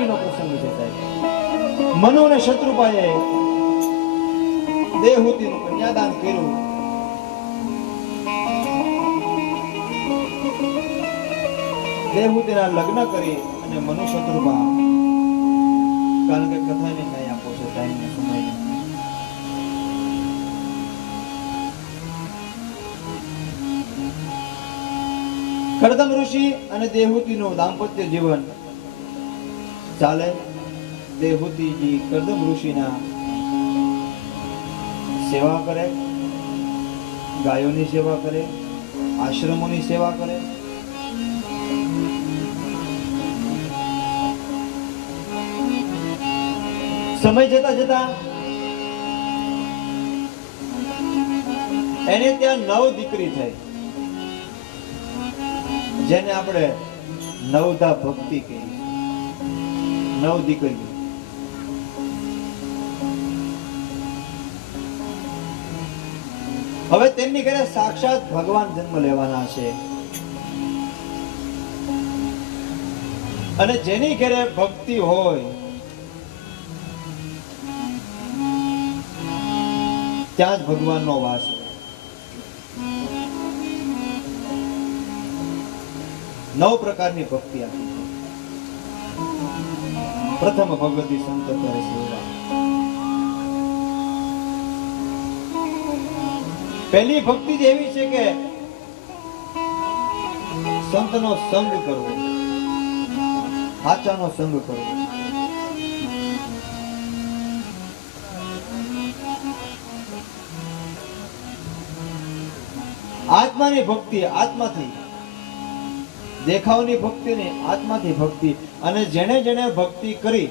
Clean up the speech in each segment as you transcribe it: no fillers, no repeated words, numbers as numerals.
કીડીનો પ્રસંગ છે સાહેબ. મનુ અને શત્રુપાએ દેહૂતિનું કન્યાદાન કર્યું. દેહૂતિના લગ્ન કરી અને મનુ શત્રુપા, કારણ કે કથાને ન્યાય આપો છો ટાઈમ સમય. કરદમ ઋષિ અને દેહૂતિનું દાંપત્ય જીવન ચાલે. દેહૂતિજી કરદમ ઋષિના સેવા કરે, ગાયોની સેવા કરે, આશ્રમોની સેવા કરે. સમય જતા જતા એને ત્યાં 9 દીકરી થઈ, જેને આપણે નવધા ભક્તિ કહીએ. 9 દીકરીઓ. હવે તેમની ઘરે સાક્ષાત ભગવાન જન્મ લેવાના છે, અને જેની ઘરે ભક્તિ હોય ત્યાં જ ભગવાનનો વાસ હોય. 9 પ્રકારની ભક્તિ આપી છે. પ્રથમ ભગવતી સંત કરે સેવા. પહેલી ભક્તિ જ એવી છે કે સંતનો સંગ કરવો, સાચાનો સંગ કરવો. આત્માની ભક્તિ, આત્માથી. દેખાવની ભક્તિ ને આત્માથી ભક્તિ. અને જેણે જેણે ભક્તિ કરી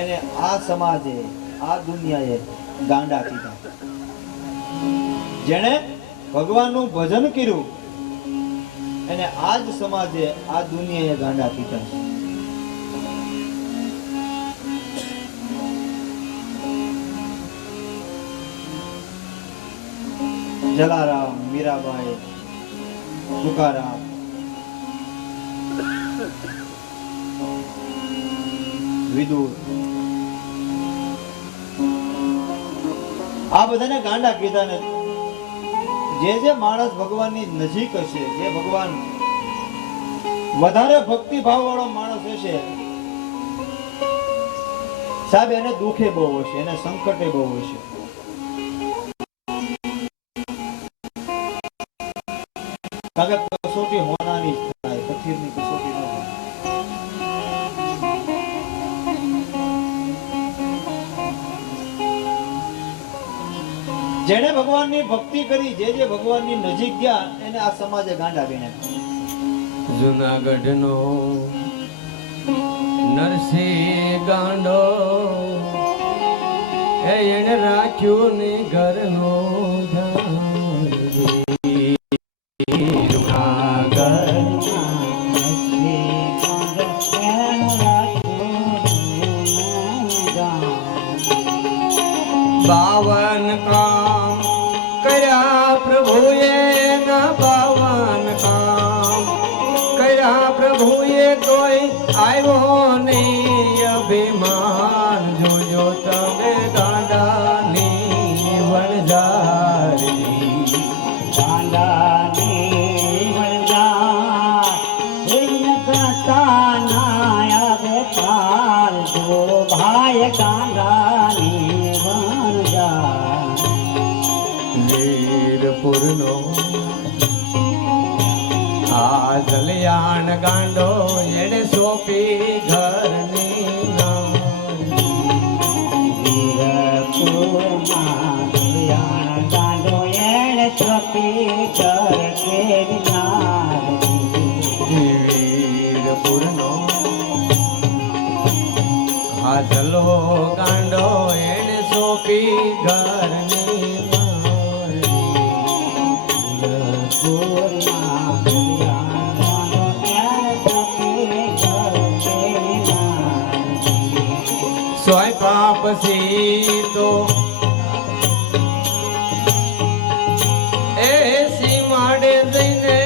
એને આ સમાજે, આ દુનિયાએ ગાંડા કીધા. જેણે ભગવાનનું ભજન કર્યું એને આ જ સમાજે, આ દુનિયાએ ગાંડા કીધા. જલારામ, મીરાબાઈ, તુકારામ, વિદુર, આ બધાને ગાંડા કીધા. ને જે માણસ ભગવાનની નજીક હશે, જે ભગવાન વધારે ભક્તિ ભાવ વાળો માણસ હશે સાહેબ, એને દુખે બહુ હશે, એને સંકટે બહુ હશે. કારણ કે કસોટી હોનાની થાય, પથ્થરની કસોટી ન હોય. જેણે ભગવાનની ભક્તિ કરી, જે ભગવાનની નજીક ગયા એને આ સમાજે ગાંડા ગણ્યા. જુનાગઢનો નરસિંહ ગાંડો એને રાખ્યું ને ઘરનો બાવન કામ કર્યા પ્રભુએ, ના બાવન કામ કર્યા પ્રભુએ, કોઈ આવ્યો નહીં અભિમાન. જોજો તમે ગાંડાની વણઝારી, ગાંડાની વણઝાર કરતા ના આવે પાર. જો ભાઈ ગાંડાની વીરપુરનો આ જલિયાણ ગાંડો એને સોંપી ઘરની. વીરપુરમાં જલિયાણ ગાંડો એને સોંપી ઘર કેરી. વીરપુરનો આ જલો ગાંડો એને સોંપી ઘરની. સ્વાય પછી તો એ સીમાડે જઈને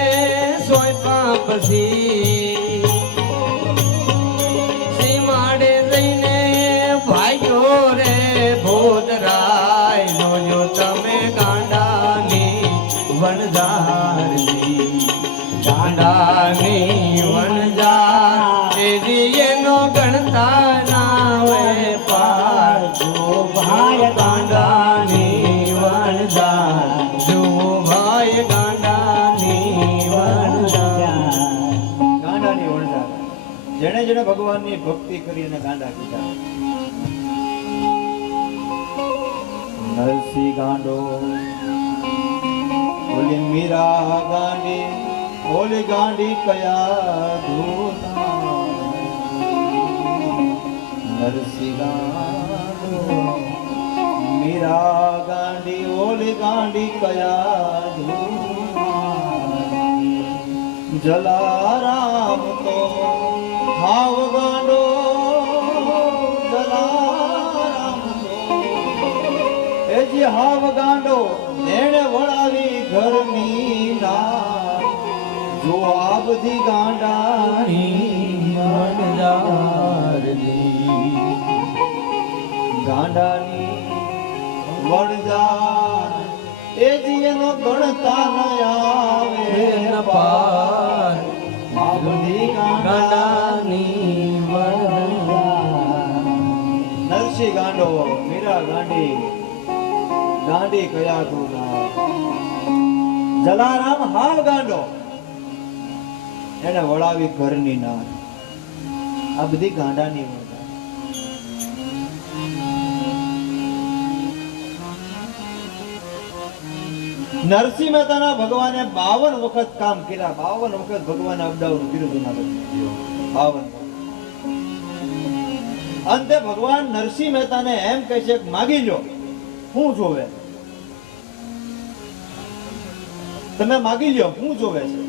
સ્વાય પછી ભાઈ એનો ગણતા ના હોય પાર જો ભાઈ ગાંડાની વણઝાર જો ભાઈ ગાંડાની વણઝાર ગાંડાની વણઝાર. જેણે જેણે ભગવાનની ભક્તિ કરી અને ગાંડા કીધા. નરસિંહ ગાંડો, ઓલી મીરા ગાંડી, ઓલી ગાંડી કયા ધૂના. નરસિંહ ગાંડો, મીરા ગાંડી, ઓલી ગાંડી કયા ધૂના. જલારામ તો હાવ ગાંડો, જલારામ તો એ જે હાવ ગાંડો, એને વળાવી ઘરની ના. જો આ બધી ગાંડાની વણઝારની ગાંડાની વણઝાર. એ જી એનો ગણતા ન આવે ન પાર આ બધી ગાંડાની વણઝાર. નરસિંહ ગાંડો, મીરા ગાંડી, ગાંડી કયા તું ના. જલારામ હાવ ગાંડો, એને વળાવી ઘરની ના. આ બધી ગાંડાની વણઝાર. નરસિંહ મહેતાના ભગવાને 52 વખત કામ કર્યા. 52 વખત ભગવાને અપડાઉન કર્યું જુનાગઢ. 52. અંતે ભગવાન નરસિંહ મહેતાને એમ કહે છે કે માગી લો, શું જોવે તમે માગી લ્યો, શું જોવે છે.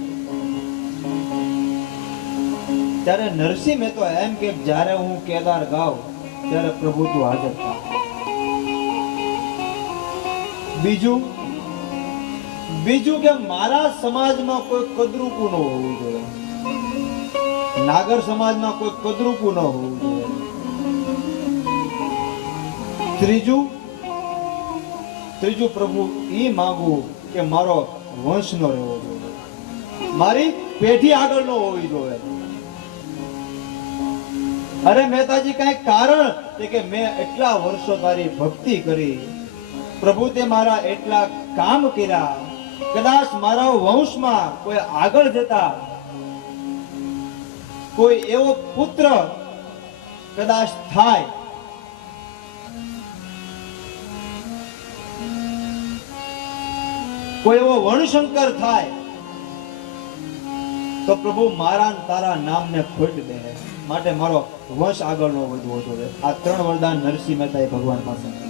ત્યારે નરસિંહ મહેતો એમ કે જ્યારે હું કેદાર ગાઉં ત્યારે પ્રભુ તું હાજર થા. બીજું કે મારા સમાજમાં કોઈ કદરૂપું ન હોવું જોઈએ. નાગર સમાજમાં કોઈ કદરૂપું ન હોવું જોઈએ. ત્રીજું પ્રભુ ઈ માંગવું કે મારો વંશ નો રહેવો જોઈએ, મારી પેઢી આગળ નો હોવી જોઈએ. અરે મહેતાજી કઈ કારણ કે મેં એટલા વર્ષો તારી ભક્તિ કરી, પ્રભુ તે મારા એટલા કામ કર્યા, કદાચ મારા વંશમાં કોઈ આગળ જતા કોઈ એવો પુત્ર કદાચ થાય, કોઈ એવો વણશંકર થાય તો પ્રભુ મારા ને તારા નામને ખોટ દે, માટે મારો વંશ આગળ નો વધવો જોઈએ. આ 3 વરદાન નરસિંહ મહેતાએ ભગવાન પાસે માંગ્યા.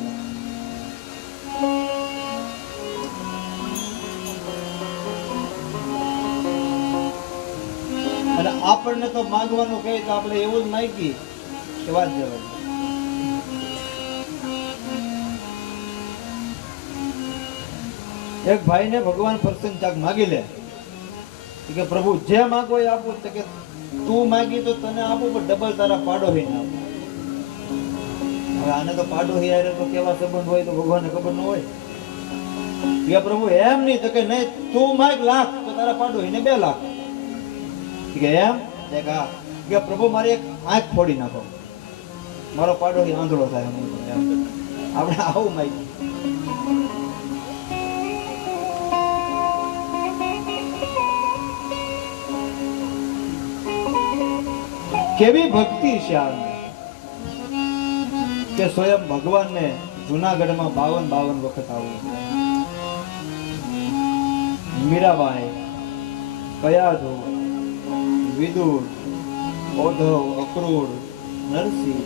અને આપણને તો માંગવાનું કહે તો આપણે એવું જ માંગી કે વાત જવાય. એક ભાઈને ભગવાન પ્રસન્ન ચાક માગી લે કે પ્રભુ જે માંગો એ આપું. તો કે તું માંગી તો તને આપું, પણ ડબલ તારા પાડોશી ને આપું. હવે આને તો પાડોશી આરે તો કેવા સંબંધ હોય તો ભગવાનને ખબર ન હોય. કે પ્રભુ એમ નહીં, તો કે નહીં તું માંગ લાખ તો તારા પાડોશી ને 2 લાખ. કે એમ કે પ્રભુ મારી એક આંખ ફોડી નાખો, મારો પાડોશી આંધળો થાય. આપણે આવું માંગી. કેવી ભક્તિ છે આ કે સ્વયં ભગવાનને જુનાગઢમાં 52 વખત આવું. મીરાબાઈ, કયાધુ, વિદુર, ઓધવ, અક્રૂર, નરસિંહ.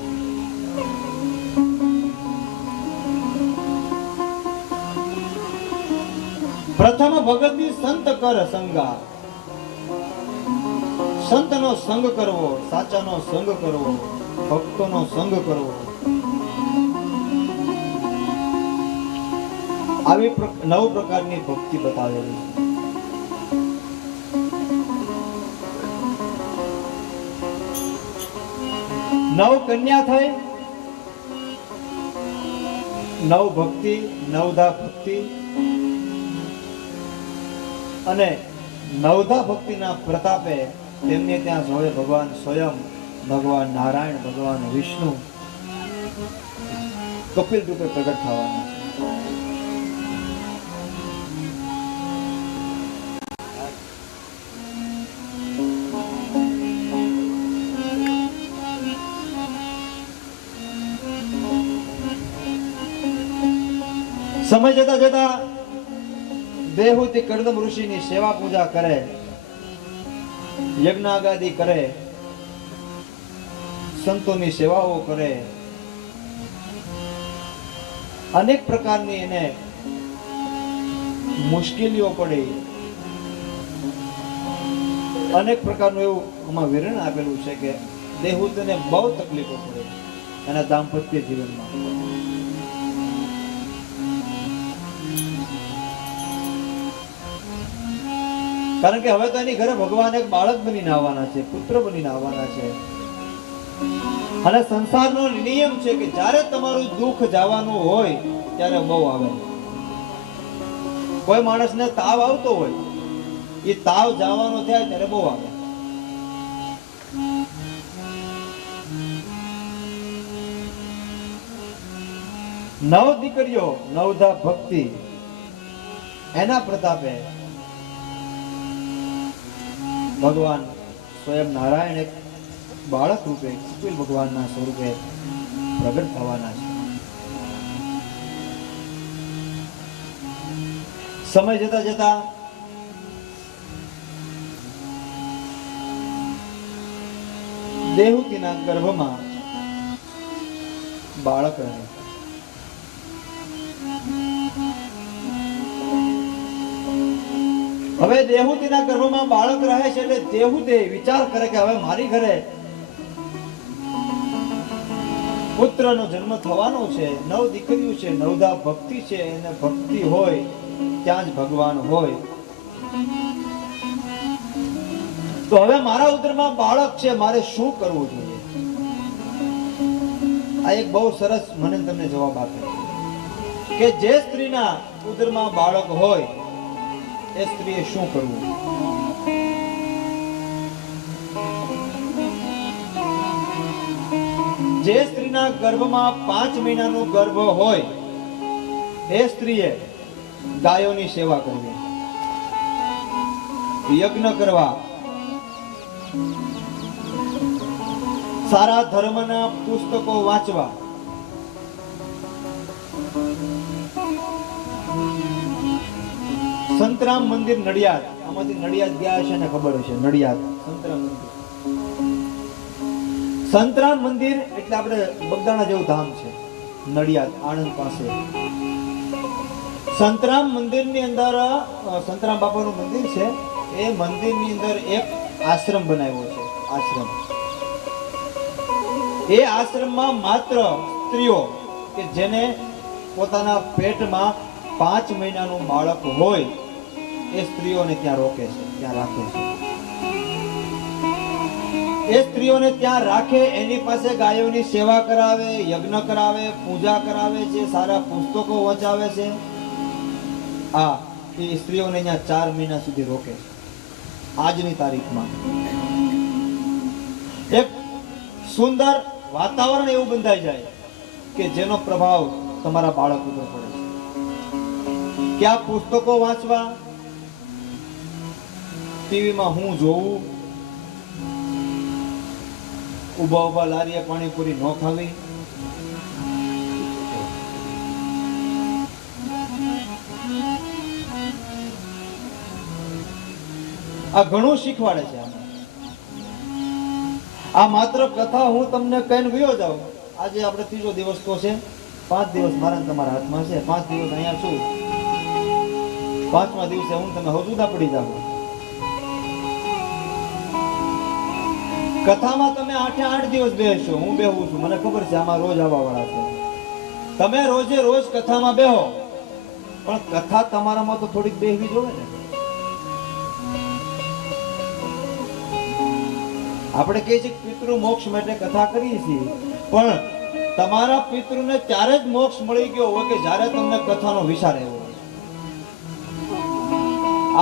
પ્રથમ ભગતી સંત કર સંગા. સંતનો સંગ કરવો, સાચાનો સંગ કરવો, ભક્તોનો સંગ કરવો. આવી 9 પ્રકારની ભક્તિ બતાવેલી છે. નવ કન્યા થઈ, 9 ભક્તિ, 9ધા ભક્તિ, અને 9ધા ભક્તિના પ્રતાપે તેમને ત્યાં જોડે ભગવાન સ્વયં ભગવાન નારાયણ, ભગવાન વિષ્ણુ કપિલ રૂપે પ્રગટ થવાના છે. સમય જતા જતા દેહૂતિ કરદમ ઋષિની સેવા પૂજા કરે, યજ્ઞાગાદી કરે, સંતોની સેવાઓ કરે, અનેક પ્રકારની એને મુશ્કેલીઓ પડી, અનેક પ્રકારનું એવું આમાં વિવરણ આપેલું છે કે દેહૂતને બહુ તકલીફો પડે એના દાંપત્ય જીવનમાં. કારણ કે હવે તો એની ઘરે ભગવાન એક બાળક બનીને આવવાના છે, પુત્ર બનીને આવવાના છે. અને સંસારનો નિયમ છે કે જ્યારે તમારું દુઃખ જવાનું હોય ત્યારે બહુ આવે. કોઈ માણસને તાવ આવતો હોય, એ તાવ જવાનો થાય ત્યારે બહુ આવે. નવ દીકરીઓ, નવધા ભક્તિ, એના પ્રતાપે ભગવાન સ્વયં નારાયણ એક બાળક રૂપે કપિલ ભગવાનના સ્વરૂપે પ્રગટ થવાના છે. સમય જતા જતા દેહૂતીના ગર્ભમાં બાળક રહે. હવે દેહૂતીના ગર્ભમાં બાળક રહે છે એટલે દેહૂતે વિચાર કરે કે હવે મારી ઘરે પુત્રનો જન્મ થવાનો છે, નવ દીકરીઓ છે, નવધા ભક્તિ છે, અને ભક્તિ હોય ત્યાં જ ભગવાન હોય. તો હવે મારા ઉદરમાં બાળક છે, મારે શું કરવું જોઈએ? આ એક બહુ સરસ મને તમને જવાબ આપે કે જે સ્ત્રીના ઉદરમાં બાળક હોય એ સ્ત્રીએ શું કરવું? જે સ્ત્રીના ગર્ભમાં 5 મહિનાનું ગર્ભ હોય એ સ્ત્રીએ ગાયોની સેવા કરવી, યજ્ઞ કરવા, સારા ધર્મના પુસ્તકો વાંચવા, સંતરામ મંદિર નડિયાદ, આમાંથી નડિયાદ ગયા હશે ને ખબર હશે, નડિયાદ સંતરામ મંદિર. સંતરામ મંદિર એટલે આપણે બગદાણા જેવું ધામ છે, નડિયાદ આણંદ પાસે. સંતરામ મંદિરની અંદર સંતરામ બાપાનું મંદિર છે. એ મંદિરની અંદર એક આશ્રમ બનાવ્યો છે, આશ્રમ. એ આશ્રમમાં માત્ર સ્ત્રીઓ કે જેને પોતાના પેટમાં 5 મહિનાનું બાળક હોય એ સ્ત્રીઓને ત્યાં રોકે છે, ત્યાં રાખે છે. એ સ્ત્રીઓને ત્યાં રાખે, એની પાસે ગાયોની સેવા કરાવે, યજ્ઞ કરાવે, પૂજા કરાવે છે, સારા પુસ્તકો વંચાવે છે. આ એ સ્ત્રીઓને અહીંયા 4 મહિના સુધી રોકે છે. આજની તારીખમાં એક સુંદર વાતાવરણ એવું બંધાઈ જાય કે જેનો પ્રભાવ તમારા બાળક ઉપર પડે છે. ક્યાં પુસ્તકો વાંચવા, ટીવીમાં હું જોવું, ઉભા ઉભા લારીએ પાણીપુરી ન ખાવી, આ ઘણું શીખવાડે છે. આ માત્ર કથા હું તમને કહીને ગયો જાઉં. આજે આપણે 3જો દિવસ તો છે, 5 દિવસ મારા તમારા હાથમાં છે. 5 દિવસ અહીંયા છું, 5મા દિવસે હું તમે હજુદા પડી જાવ. કથામાં તમે 8 દિવસ બેસશો, હું બેહું છું, મને ખબર છે આમાં રોજ આવવા વાળા છે. તમે રોજે રોજ કથામાં બેહો, પણ કથા તમારામાં તો થોડીક બેહવી જોઈએ ને. આપણે કહીએ છીએ પિતૃ મોક્ષ માટે કથા કરીએ છીએ, પણ તમારા પિતૃને ત્યારે જ મોક્ષ મળી ગયો હોય કે જ્યારે તમને કથાનો વિચાર આવ્યો.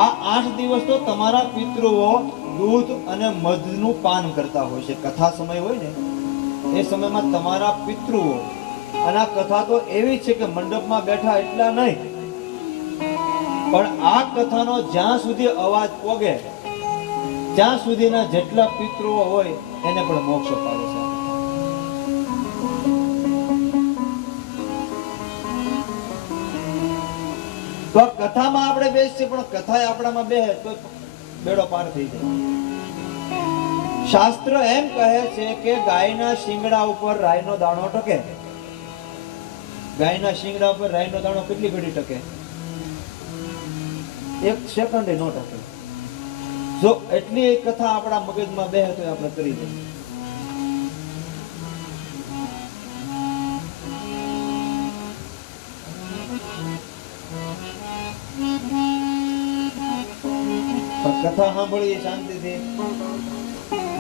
આ 8 દિવસ તો તમારા પિતૃઓ દૂધ અને મધનું પાન કરતા હોય છે. કથા સમય હોય ને એ સમયમાં તમારા પિતૃઓ, અને આ કથા તો એવી છે કે મંડપમાં બેઠા એટલા નહીં, પણ આ કથાનો જ્યાં સુધી અવાજ પોગે ત્યાં સુધીના જેટલા પિતૃઓ હોય એને પણ મોક્ષ અપાવે છે. તો આ કથામાં આપણે બેસીએ પણ કથા આપણામાં બે તો બેડો પાર થઈ જાય. શાસ્ત્ર એમ કહે છે કે ગાયના શિંગડા ઉપર રાઈનો દાણો ટકે. ગાયના શિંગડા ઉપર રાઈનો દાણો કેટલી ઘડી ટકે? 1 સેકન્ડ નો ટકે. જો એટલી કથા આપણા મગજમાં બે તો આપણે કરી દઈએ. કથા સાંભળીએ શાંતિથી,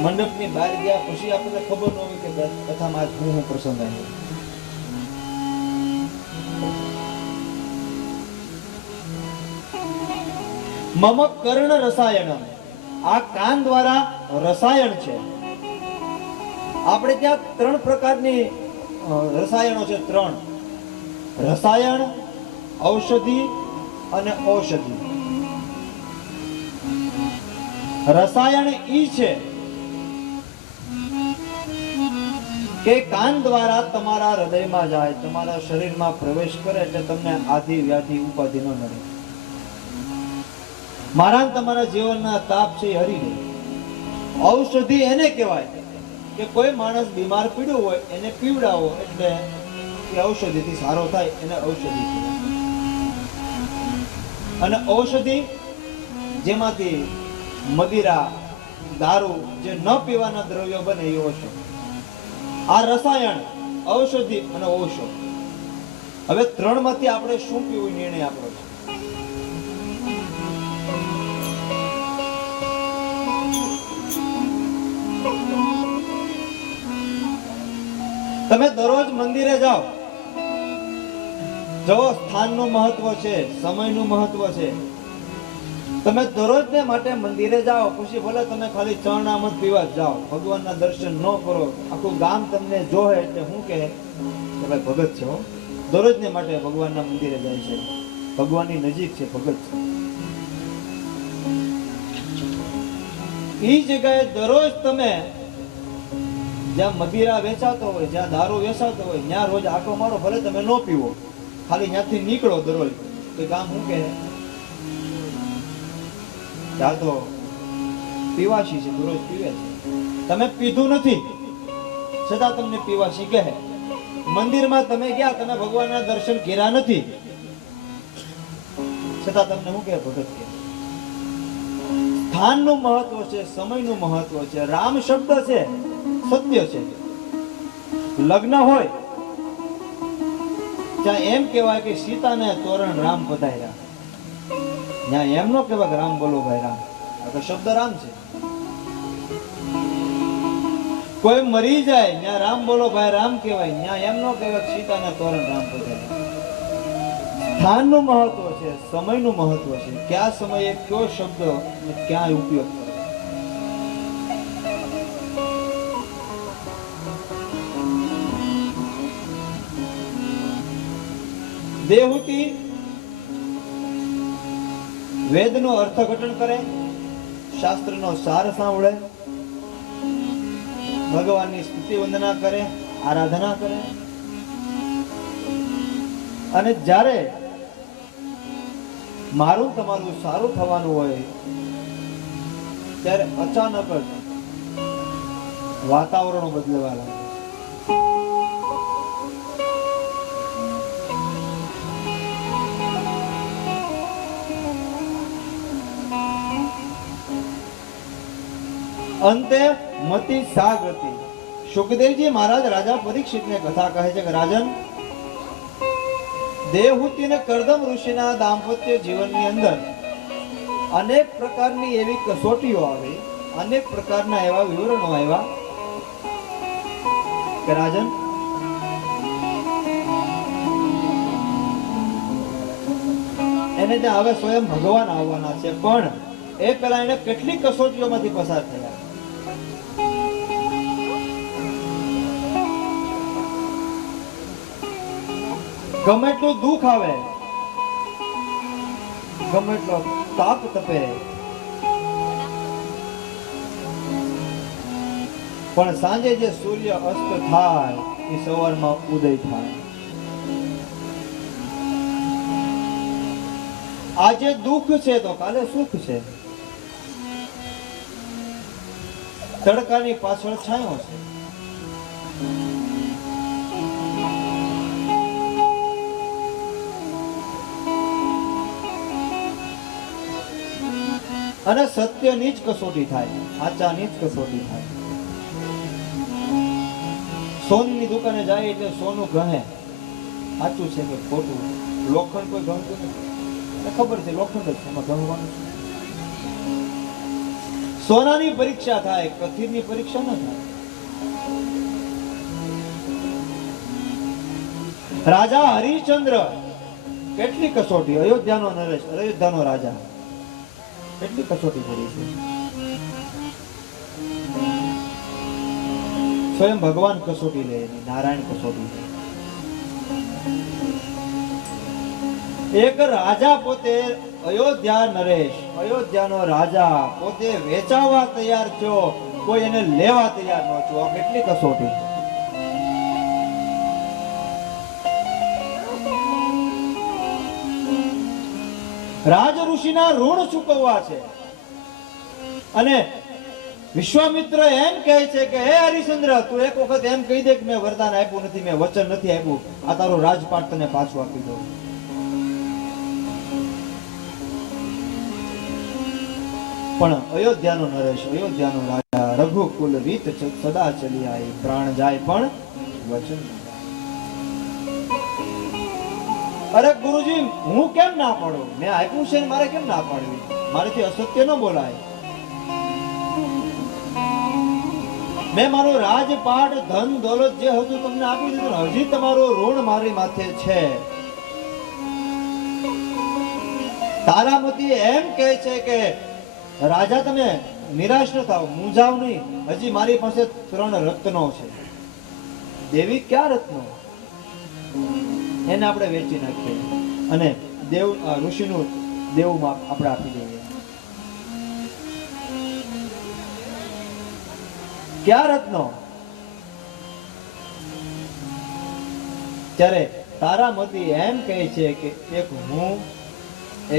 મંડપની બહાર ગયા પછી આપણને ખબર ન હોય કે કથામાં આજ હું પ્રસંગ આવ્યો. મમ કર્ણ રસાયણમ, આ કાન દ્વારા રસાયણ છે. આપણે ત્યાં 3 પ્રકારની રસાયણો છે. 3 રસાયણ, ઔષધિ અને ઔષધિ. રસાયણ ઈ છે કે કાન દ્વારા તમારા હૃદયમાં જાય, તમારા શરીરમાં પ્રવેશ કરે એટલે તમને આધિ વ્યાધિ ઉપાધિ ન નડે. મારા તમારા જીવનના તાપ છે એ હરી લે. ઔષધિ એને કહેવાય કે કોઈ માણસ બીમાર પીડ્યો હોય એને પીવડાવો એટલે એ ઔષધિથી સારો થાય, એને ઔષધિ કહેવાય. અને ઔષધિ જેમાંથી મદિરા, દારૂ જે ન પીવાના દ્રવ્યો બને એ ઔષધ. આ રસાયણ, ઔષધિ અને ઔષધ. હવે 3 માંથી આપણે શું પીવું નિર્ણય આપણો છે. તમે દરરોજ મંદિરે જાઓ, જો સ્થાનનું મહત્વ છે, સમયનું મહત્વ છે. તમે દરરોજ ને માટે મંદિરે જાઓ, પછી ભલે તમે ખાલી ચરણામૃત પીવા જાઓ, ભગવાનના દર્શન ન કરો, આખું ગામ તમને જોહે એટલે શું કહે કે ભાઈ ભગત છે હો. દરરોજ ને માટે ભગવાનના મંદિરે જાય છે, ભગવાનની નજીક છે, ભગત છે. એ જગ્યાએ દરરોજ તમે જ્યાં મદિરા વેચાતો હોય, જ્યાં દારૂ વેચાતો હોય, ત્યાં રોજ આટો મારો, ભલે તમે ન પીવો, ખાલી ત્યાંથી નીકળો દરરોજ, તો ગામ શું કહે ત્યાં તો પીવાશી છે, દરરોજ પીવે છે. તમે પીધું નથી છતાં તમને પીવાશી કહે. મંદિરમાં તમે ગયા, તમે ભગવાનના દર્શન કર્યા નથી છતાં તમને શું કહે? ભગત કહે. સ્થાનનું મહત્વ છે, સમયનું મહત્વ છે. રામ શબ્દ છે સત્ય છે. લગ્ન હોય ત્યાં એમ કહેવાય કે સીતાને તોરણ રામ પધાર્યા. ત્યાં એમ ન કહેવાય કે રામ બોલો ભાઈ રામ, આ તો શબ્દ રામ છે. કોઈ મરી જાય ત્યાં રામ બોલો ભાઈ રામ કહેવાય, ત્યાં એમ ન કહેવાય સીતાને તોરણ રામ પધાર્યા. સ્થાનનું મહત્વ છે, સમયનું મહત્વ છે. કયા સમયે કયો શબ્દ ક્યાં ઉપયોગ કરો. દેહૂતિ વેદનું અર્થઘટન કરે, શાસ્ત્રનો સાર સાંભળે, ભગવાનની સ્તુતિ વંદના કરે, આરાધના કરે. અને જ્યારે મારું તમારું સારું થવાનું હોય ત્યારે અચાનક જ વાતાવરણ બદલવા લાગે. અંતે મતિ સાગતિ. સુખદેવજી મહારાજ રાજા પરીક્ષિતને કથા કહે છે કે રાજન, દેવહૂતિ અને કરદમ ઋષિના દાંપત્ય જીવનની અંદર અનેક પ્રકારની એવી કસોટીઓ આવી, અનેક પ્રકારના એવા વિવરણો આવ્યા કે રાજન, એને ત્યાં હવે સ્વયં ભગવાન આવવાના છે, પણ એ પહેલા એને કેટલી કસોટીઓમાંથી પસાર થયા. ગમે એટલું દુઃખ આવે, ગમે એટલો તાપ તપે, પણ સાંજે જે સૂર્ય અસ્ત થાય એ સવારમાં ઉદય થાય. આજે દુઃખ છે તો કાલે સુખ છે. તડકાની પાછળ છાંયો છે. અને સત્યની જ કસોટી થાય, સાચાની જ કસોટી થાય. સોનની દુકાને જાય એટલે સોનું ગહે, સાચું છે કે ખોટું. લોખંડ કોઈ ગમતું નથી, એને ખબર છે લોખંડ જ છે, એમાં ગમવાનું છે. સોનાની પરીક્ષા થાય, કથિરની પરીક્ષા ન થાય. રાજા હરિશ્ચંદ્ર કેટલી કસોટી, અયોધ્યાનો નરેશ, અયોધ્યાનો રાજા, કેટલી કસોટી પડી છે. સ્વયં ભગવાન કસોટી લે, નારાયણ કસોટી લે. એક રાજા પોતે, અયોધ્યા નરેશ, અયોધ્યાનો રાજા પોતે વેચાવા તૈયાર થયો, કોઈ એને લેવા તૈયાર ન થયો. કેટલી કસોટી. રાજ ઋષિના ઋણ ચૂકવવા છે. અને વિશ્વામિત્ર એમ કહે છે કે હે હરિશ્ચંદ્ર, તું એક વખત એમ કહી દે કે મેં વરદાન આપ્યું નથી, મેં વચન નથી આપ્યું, આ તારો રાજપાટ તને પાછું આપી દઉં. પણ અયોધ્યાનો નરેશ, અયોધ્યાનો રાજા, રઘુકુલ રીત સદા ચલી આવી, પ્રાણ જાય પણ વચન. અરે ગુરુજી, હું કેમ ના પાડું? મેં આપ્યું છે, મારે કેમ ના પાડવી? મારેથી અસત્ય ન બોલાય. મેં મારું રાજપાટ, ધન દોલત જે હતું તમને આપી દીધું, હજી તમારું ઋણ મારી માથે છે. તારામતી એમ કહે છે કે રાજા તમે નિરાશ ન થાવ, મૂંઝાવ નહીં, હજી મારી પાસે 3 રત્નો છે. દેવી ક્યાં રત્નો? એને આપણે વેચી નાખીએ અને દેવ ઋષિનું દેવમાં આપણે આપી દઈએ. ક્યાં રત્નો? ત્યારે તારામતી એમ કહે છે કે એક હું,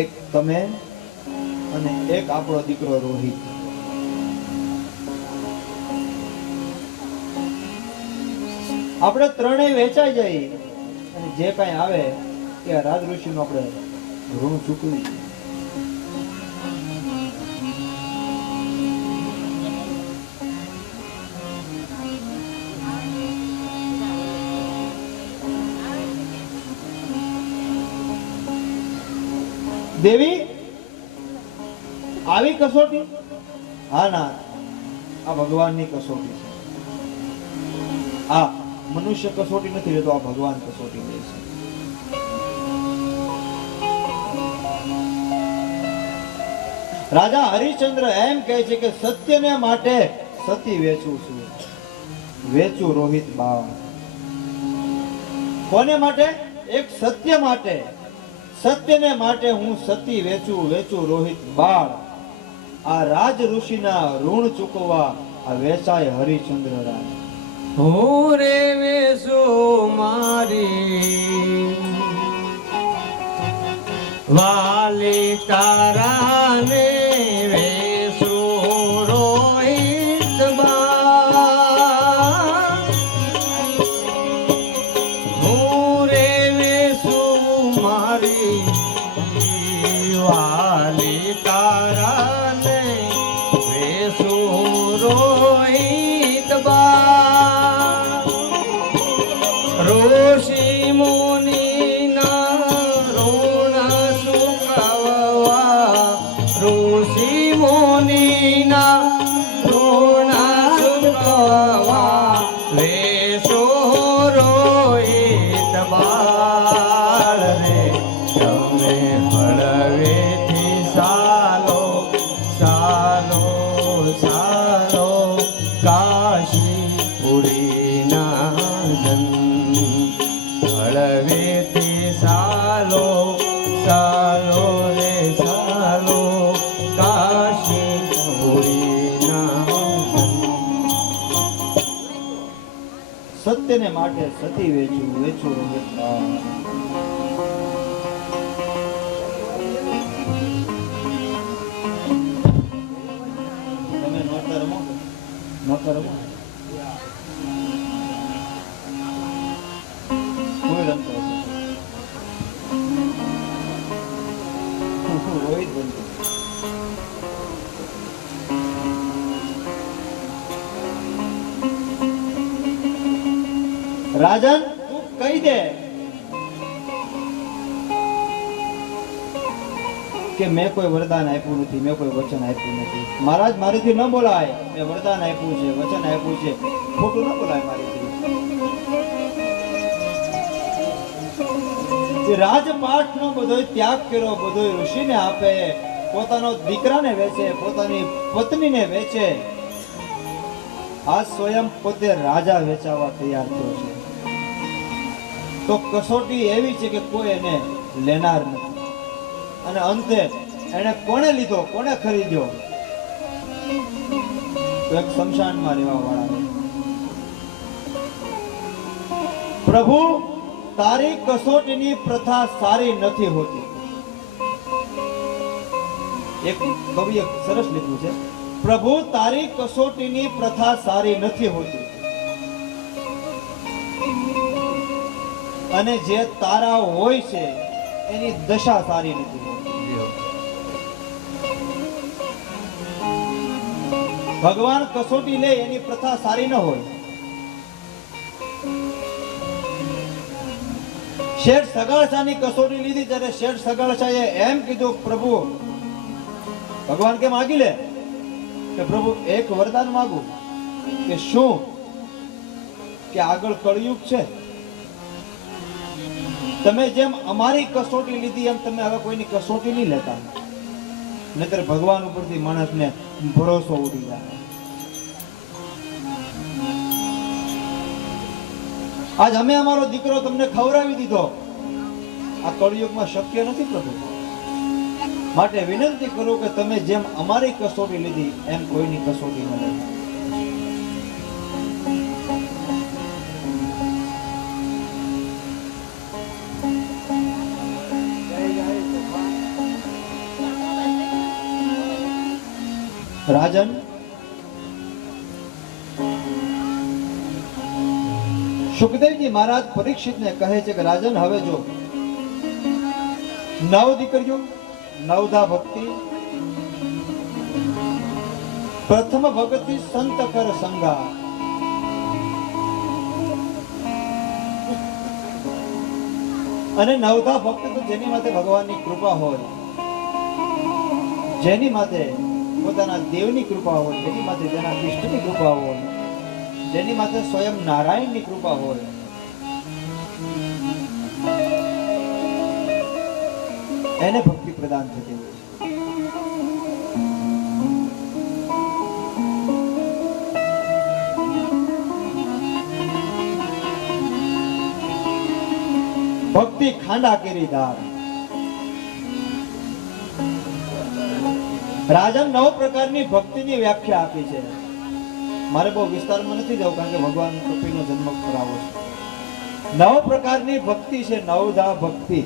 એક તમે અને એક આપણો દીકરો રોહિત. આપણે ત્રણેય વેચાઈ જઈએ અને જે કઈ આવે એ રાજ ઋષિનું આપણે ઋણ ચૂકવી. દેવી આવી કસોટી? હા ના, આ ભગવાનની કસોટી છે. આ મનુષ્ય કસોટી નથી લેતો, આ ભગવાન કસોટી લે છે. રાજા હરિશ્ચંદ્ર એમ કહે છે કે સત્યને માટે સતી વેચું છું, વેચું રોહિત બાળ. કોને માટે? એક સત્ય માટે, સત્યને માટે હું સતી વેચું, વેચું રોહિત બાળ. આ રાજ ઋષિના ઋણ ચૂકવવા આ વેચાય હરિશ્ચંદ્ર રાજ. હું રે વેસુ મારી વાલી તારાને વેસુ રોહિત બા. હું રે વેસુ મારી વાલી તારાને વેસુ રોહિત બા. ઋષિ મુનિના ઋણ ચૂકવવા, ઋષિ મુનિના ઋણ ચૂકવવા વેસો રોહિત બાળ રે. તમે હળવેથી સાલો પુરીના જન હળવેથી સાલો સાલો રે સાલો કાશી પુરીના સત્યને માટે સતી વેચું વેચું વેચવા. તમે નોતા રમો નોતા રમો કોઈ રમતો હશે હોય જ બનતું. રાજન તું કહી દે કે મેં કોઈ વરદાન આપ્યું નથી, મેં કોઈ વચન આપ્યું નથી. મહારાજ મારીથી ન બોલાય, મેં વરદાન આપ્યું છે, વચન આપ્યું છે, ખોટું ન બોલાય મારીથી. જે રાજપાઠનો બધો ત્યાગ કર્યો, બધો ઋષિને આપે, પોતાનો દીકરાને વેચે, પોતાની પત્નીને વેચે, આ સ્વયં પોતે રાજા વેચાવા તૈયાર થયો છે. તો કસોટી એવી છે કે કોઈ એને લેનાર નથી. અને અંતે એને કોણે લીધો, કોણે ખરીદ્યો? તો એક શમશાનમાં રહેવા વાળા. પ્રભુ તારી કસોટીની પ્રથા સારી નથી હોતી. એક કવિએ સરસ લખ્યું છે, પ્રભુ તારી કસોટીની પ્રથા સારી નથી હોતી, અને જે તારા હોય છે એની દશા સારી નથી હોતી. ભગવાન કસોટી લે એની પ્રથા સારી ન હોય. શેઠ સગાળસાની કસોટી લીધી ત્યારે શેઠ સગાળસાએ એમ કીધું, પ્રભુ ભગવાન કે માગી લે કે પ્રભુ એક વરદાન માંગુ. કે શું? કે આગળ કળયુગ છે, તમે જેમ અમારી કસોટી લીધી એમ તમે હવે કોઈની કસોટી નહીં લેતા, નહીતર ભગવાન ઉપરથી માણસને ભરોસો ઉડી જાય. આજ અમે અમારો દીકરો તમને ખવડાવી દીધો, આ કળયુગમાં શક્ય નથી પ્રભુ. માટે વિનંતી કરું કે તમે જેમ અમારી કસોટી લીધી એમ કોઈની કસોટી ન લેતા. રાજન સુખદેવજી મહારાજ પરીક્ષિતને કહે છે કે રાજન હવે જો 9 દીકરીઓ, 9ધા ભક્તિ. પ્રથમ ભક્તિ સંત કર સંગા. અને 9ધા ભક્તિ તો જેની માથે ભગવાનની કૃપા હોય, જેની માથે પોતાના દેવની કૃપા હોય, જેની માથે તેના ઇષ્ટની કૃપા હોય, જેની માથે સ્વયં નારાયણની કૃપા હોય, એને ભક્તિ પ્રદાન થતી હોય છે. ભક્તિ ખાંડા કેરી ધાર. રાજન 9 પ્રકારની ભક્તિની વ્યાખ્યા આપી છે. મારે બહુ વિસ્તારમાં નથી જવું, કારણ કે ભગવાન કપિલનો જન્મ કરાવો છે. 9 પ્રકારની ભક્તિ છે, 9ધા ભક્તિ.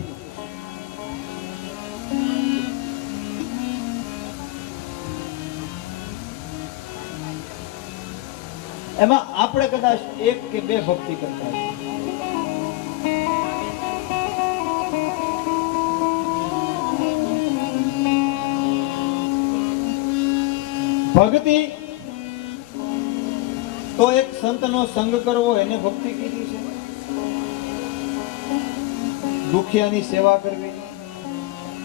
એમાં આપણે કદાચ 1 કે 2 ભક્તિ કરતા હોય. ભક્તિ તો એક સંતનો સંગ કરવો, એને ભક્તિ કીધી છે. દુખિયાની સેવા કરવી,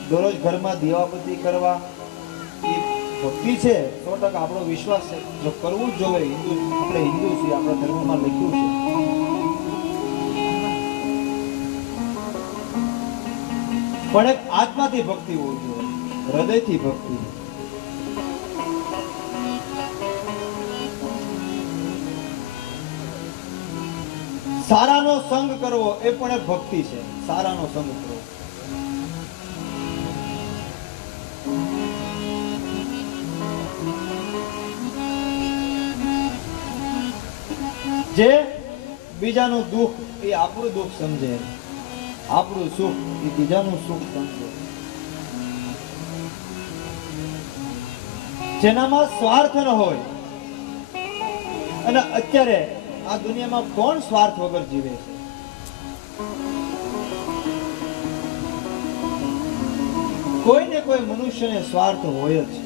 દરરોજ ઘરમાં દીવાબત્તી કરવા, એ ભક્તિ છે. 100% આપણો વિશ્વાસ છે, જો કરવું જ જોઈએ. આપણે હિન્દુ છીએ, આપણા ધર્મમાં લખ્યું છે. પણ એક આત્માથી ભક્તિ હોવી જોઈએ, હૃદયથી ભક્તિ. સારાનો સંગ કરવો એ પણ એક ભક્તિ છે. સારાનો સંગ કરવો. જે બીજાનું દુઃખ એ આપણું દુઃખ સમજે, આપણું સુખ એ બીજાનું સુખ સમજે, જેનામાં સ્વાર્થ ન હોય. અને અત્યારે આ દુનિયામાં કોણ સ્વાર્થ વગર જીવે છે? કોઈ ને કોઈ મનુષ્યને સ્વાર્થ હોય જ છે.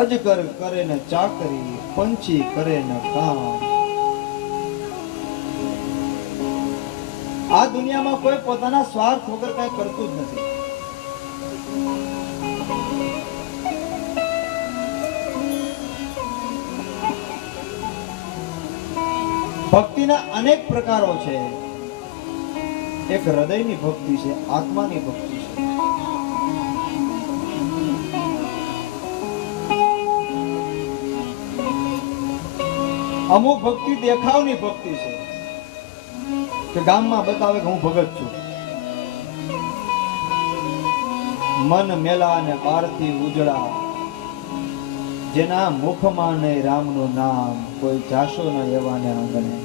અજગર કરે ને ચાકરી, પંછી કરે ને કામ. આ દુનિયામાં કોઈ પોતાના સ્વાર્થ વગર કઈ કરતું જ નથી. ભક્તિના અનેક પ્રકારો છે. એક હૃદયની ભક્તિ છે, આત્માની ભક્તિ છે. અમુક ભક્તિ દેખાવની ભક્તિ છે કે ગામમાં બતાવે કે હું ભગત છું. મન મેલા ને આરતી ઉજળા, જેના મુખમાં નહીં રામનું નામ, કોઈ જાશો ન એવાને આંગણે.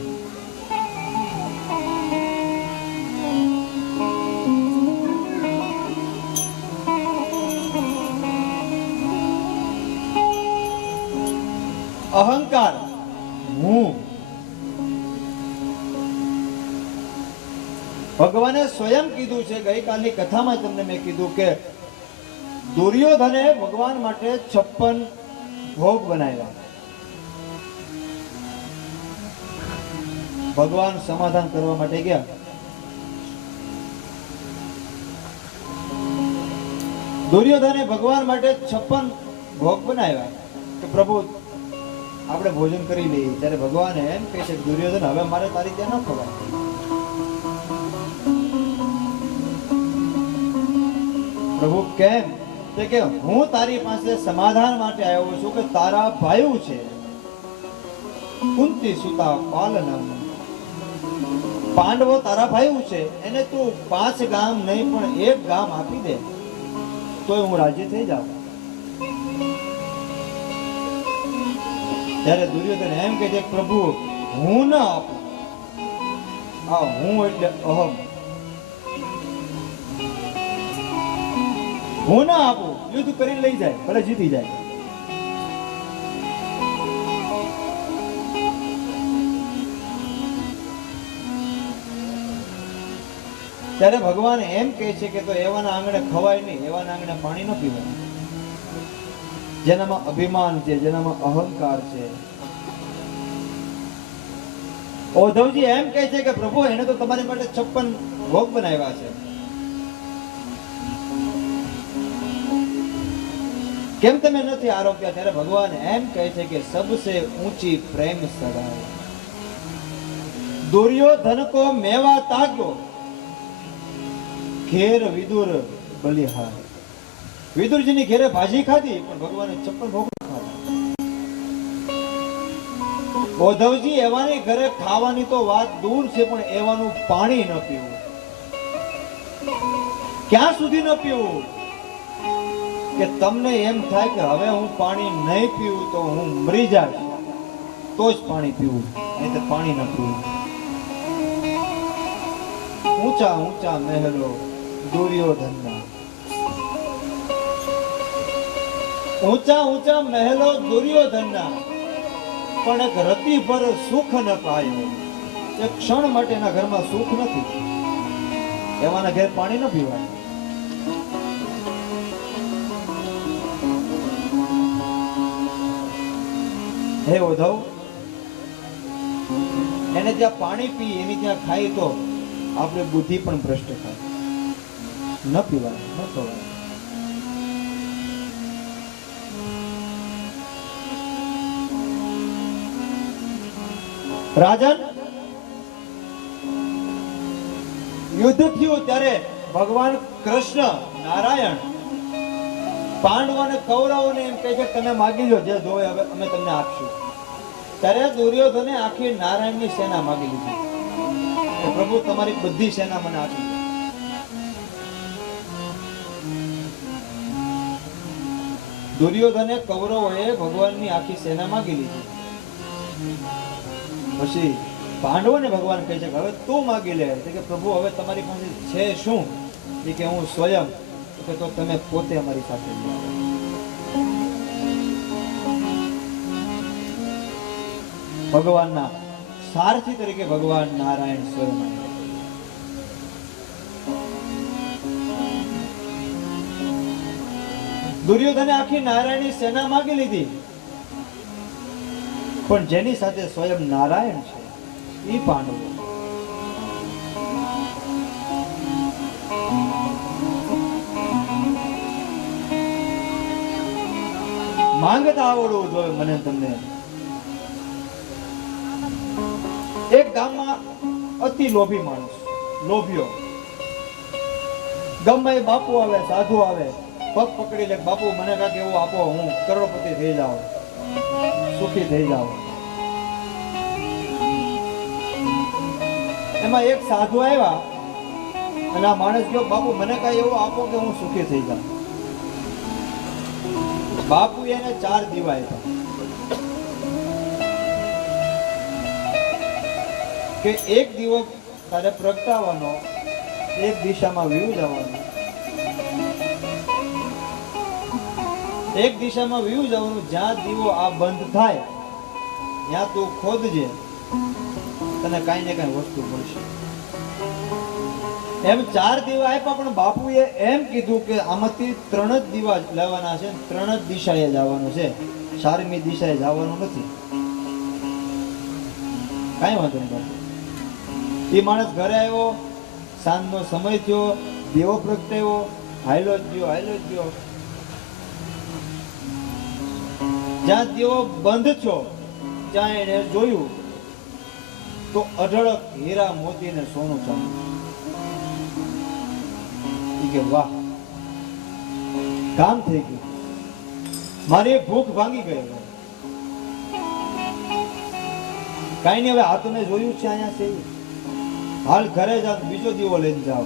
અહંકાર, હું. ભગવાને સ્વયં કીધું છે, ગઈકાલની કથામાં તમને મેં કીધું કે દુર્યોધને ભગવાન માટે 56 ભોગ બનાવ્યા. ભગવાન સમાધાન કરવા માટે ગયા. દુર્યોધને ભગવાન માટે 56 ભોગ બનાવ્યા કે પ્રભુ આપણે ભોજન કરી લઈએ. ત્યારે ભગવાન એમ કહે છે, દુર્યોધન હવે મારે તારી ત્યાં ન ખવાય. પ્રભુ કેમ? કે હું તારી પાસે સમાધાન માટે આવ્યો છું કે તારા ભાઈઓ છે કુંતી સુતા પાલનમ, પાંડવો તારા ભાઈઓ છે, એને તું 5 ગામ નહીં પણ 1 ગામ આપી દે તોય હું રાજી થઈ જાઉં. ત્યારે દુર્યોધન એમ કહે છે, પ્રભુ હું ન આપું. આ હું એટલે અહમ. હું ના આપું, યુદ્ધ કરીને લઈ જાય, ભલે જીતી જાય. ત્યારે ભગવાન એમ કહે છે કે તો એવાના આંગણે ખવાય નહીં, એવાના આંગણે પાણી ન પીવાય. જેનામાં અભિમાન છે, જેનામાં અહંકાર છે. ઉદ્ધવજી એમ કહે છે કે પ્રભુ એને તો તમારી માટે 56 ભોગ બનાવ્યા છે, કેમ તમે નથી આરોગ્યા? ત્યારે ભગવાન એમ કહે છે કે સબસે ઊંચી પ્રેમ સગાઈ. દુર્યોધન કો મેવા તાગ્યો, ઘેર વિદુર બલિહાર. વિદુરજીની ઘેરે ભાજી ખાધી પણ ભગવાને 56 ભોગ ખાધા. ઉદ્ધવજી એવાની ઘરે ખાવાની તો વાત દૂર છે, પણ એવાનું પાણી ન પીવું. ક્યાં સુધી ન પીવું કે તમને એમ થાય કે હવે હું પાણી નહીં પીવું તો હું મરી જાય, તો જ પાણી પીવું, નહીં તો પાણી ન પીવું. ઊંચા ઊંચા મહેલો દુર્યોધનના, ઊંચા ઊંચા મહેલો દુર્યોધનના, પણ એક રતિ પર સુખ ન પાયો. એક ક્ષણ માટે એના ઘરમાં સુખ નથી, એવાના ઘેર પાણી ન પીવાય. હે ઉદ્ધવ, એને જ્યાં પાણી પી એની ત્યાં ખાઈ તો આપણે બુદ્ધિ પણ ભ્રષ્ટ થાય. ન પીવાય, ન ખવાય. રાજન, યુદ્ધ થયું ત્યારે ભગવાન કૃષ્ણ નારાયણ પાંડવો અને કૌરવોને એમ કહે છે કે તમે માગી લો જે જોવે હવે અમે તમને આપશું. ત્યારે દુર્યોધને આખી નારાયણની સેના માગી લીધી કે પ્રભુ તમારી બધી સેના મને આપી દો. દુર્યોધને કૌરવોએ ભગવાનની આખી સેના માગી લીધી. પછી પાંડવોને ભગવાન કહે છે કે હવે તું માગી લે. કે પ્રભુ હવે તમારી પાસે છે શું? કે હું સ્વયં. કે તો તમે પોતે અમારી સાથે જાઓ. ભગવાનના સારથી તરીકે ભગવાન નારાયણ સ્વયં આવ્યા. દુર્યોધને આખી નારાયણની સેના માગી લીધી, પણ જેની સાથે સ્વયં નારાયણ છે એ પાંડવો. માંગતા આવડવું જોઈએ મને તમને. એક ગામમાં અતિ લોભી માણસ, લોભિયો. ગામમાં એ બાપુ આવે, સાધુ આવે, પગ પકડી લે, બાપુ મને કાંઈક એવું આપો, હું કરોડપતિ થઈ જાઉં, સુખી થઈ જાઉં. એમાં એક સાધુ આવ્યા અને આ માણસ કહ્યો, બાપુ મને કાંઈ એવું આપો કે હું સુખી થઈ જાઉં. બાપુ એને 4 દીવા આપ્યા કે એક દીવો તારે પ્રગટાવવાનો, એક દિશામાં વ્યૂ જવાનું, એક દિશામાં વ્યૂ જવાનું. જ્યાં દીવો આ બંધ થાય ત્યાં તું ખોદજે, તને કાંઈ ને કાંઈ વસ્તુ મળશે. એમ 4 દીવા આપ્યા, પણ બાપુએ એમ કીધું કે આમાંથી 3 જ દીવા લેવાના છે, 3 જ દિશાએ જવાનું છે, 4મી દિશાએ જવાનું નથી. કાંઈ વાંધો નહીં બાપુ. એ માણસ ઘરે આવ્યો, સાંજનો સમય થયો, દીવો પ્રગટાવ્યો, હાયલો જ ગયો. જ્યાં દીવો બંધ થયો ત્યાં એને જોયું તો અઢળક હીરા મોતી ને સોનું ચાંદી. કે વાહ, કામ થઈ ગયું, મારી ભૂખ ભાંગી ગઈ. કઈ નહીં, હવે આ તમે જોયું છે અહીંયા છે, હાલ ઘરે જાઓ, બીજો દીવો લઈને જાઓ.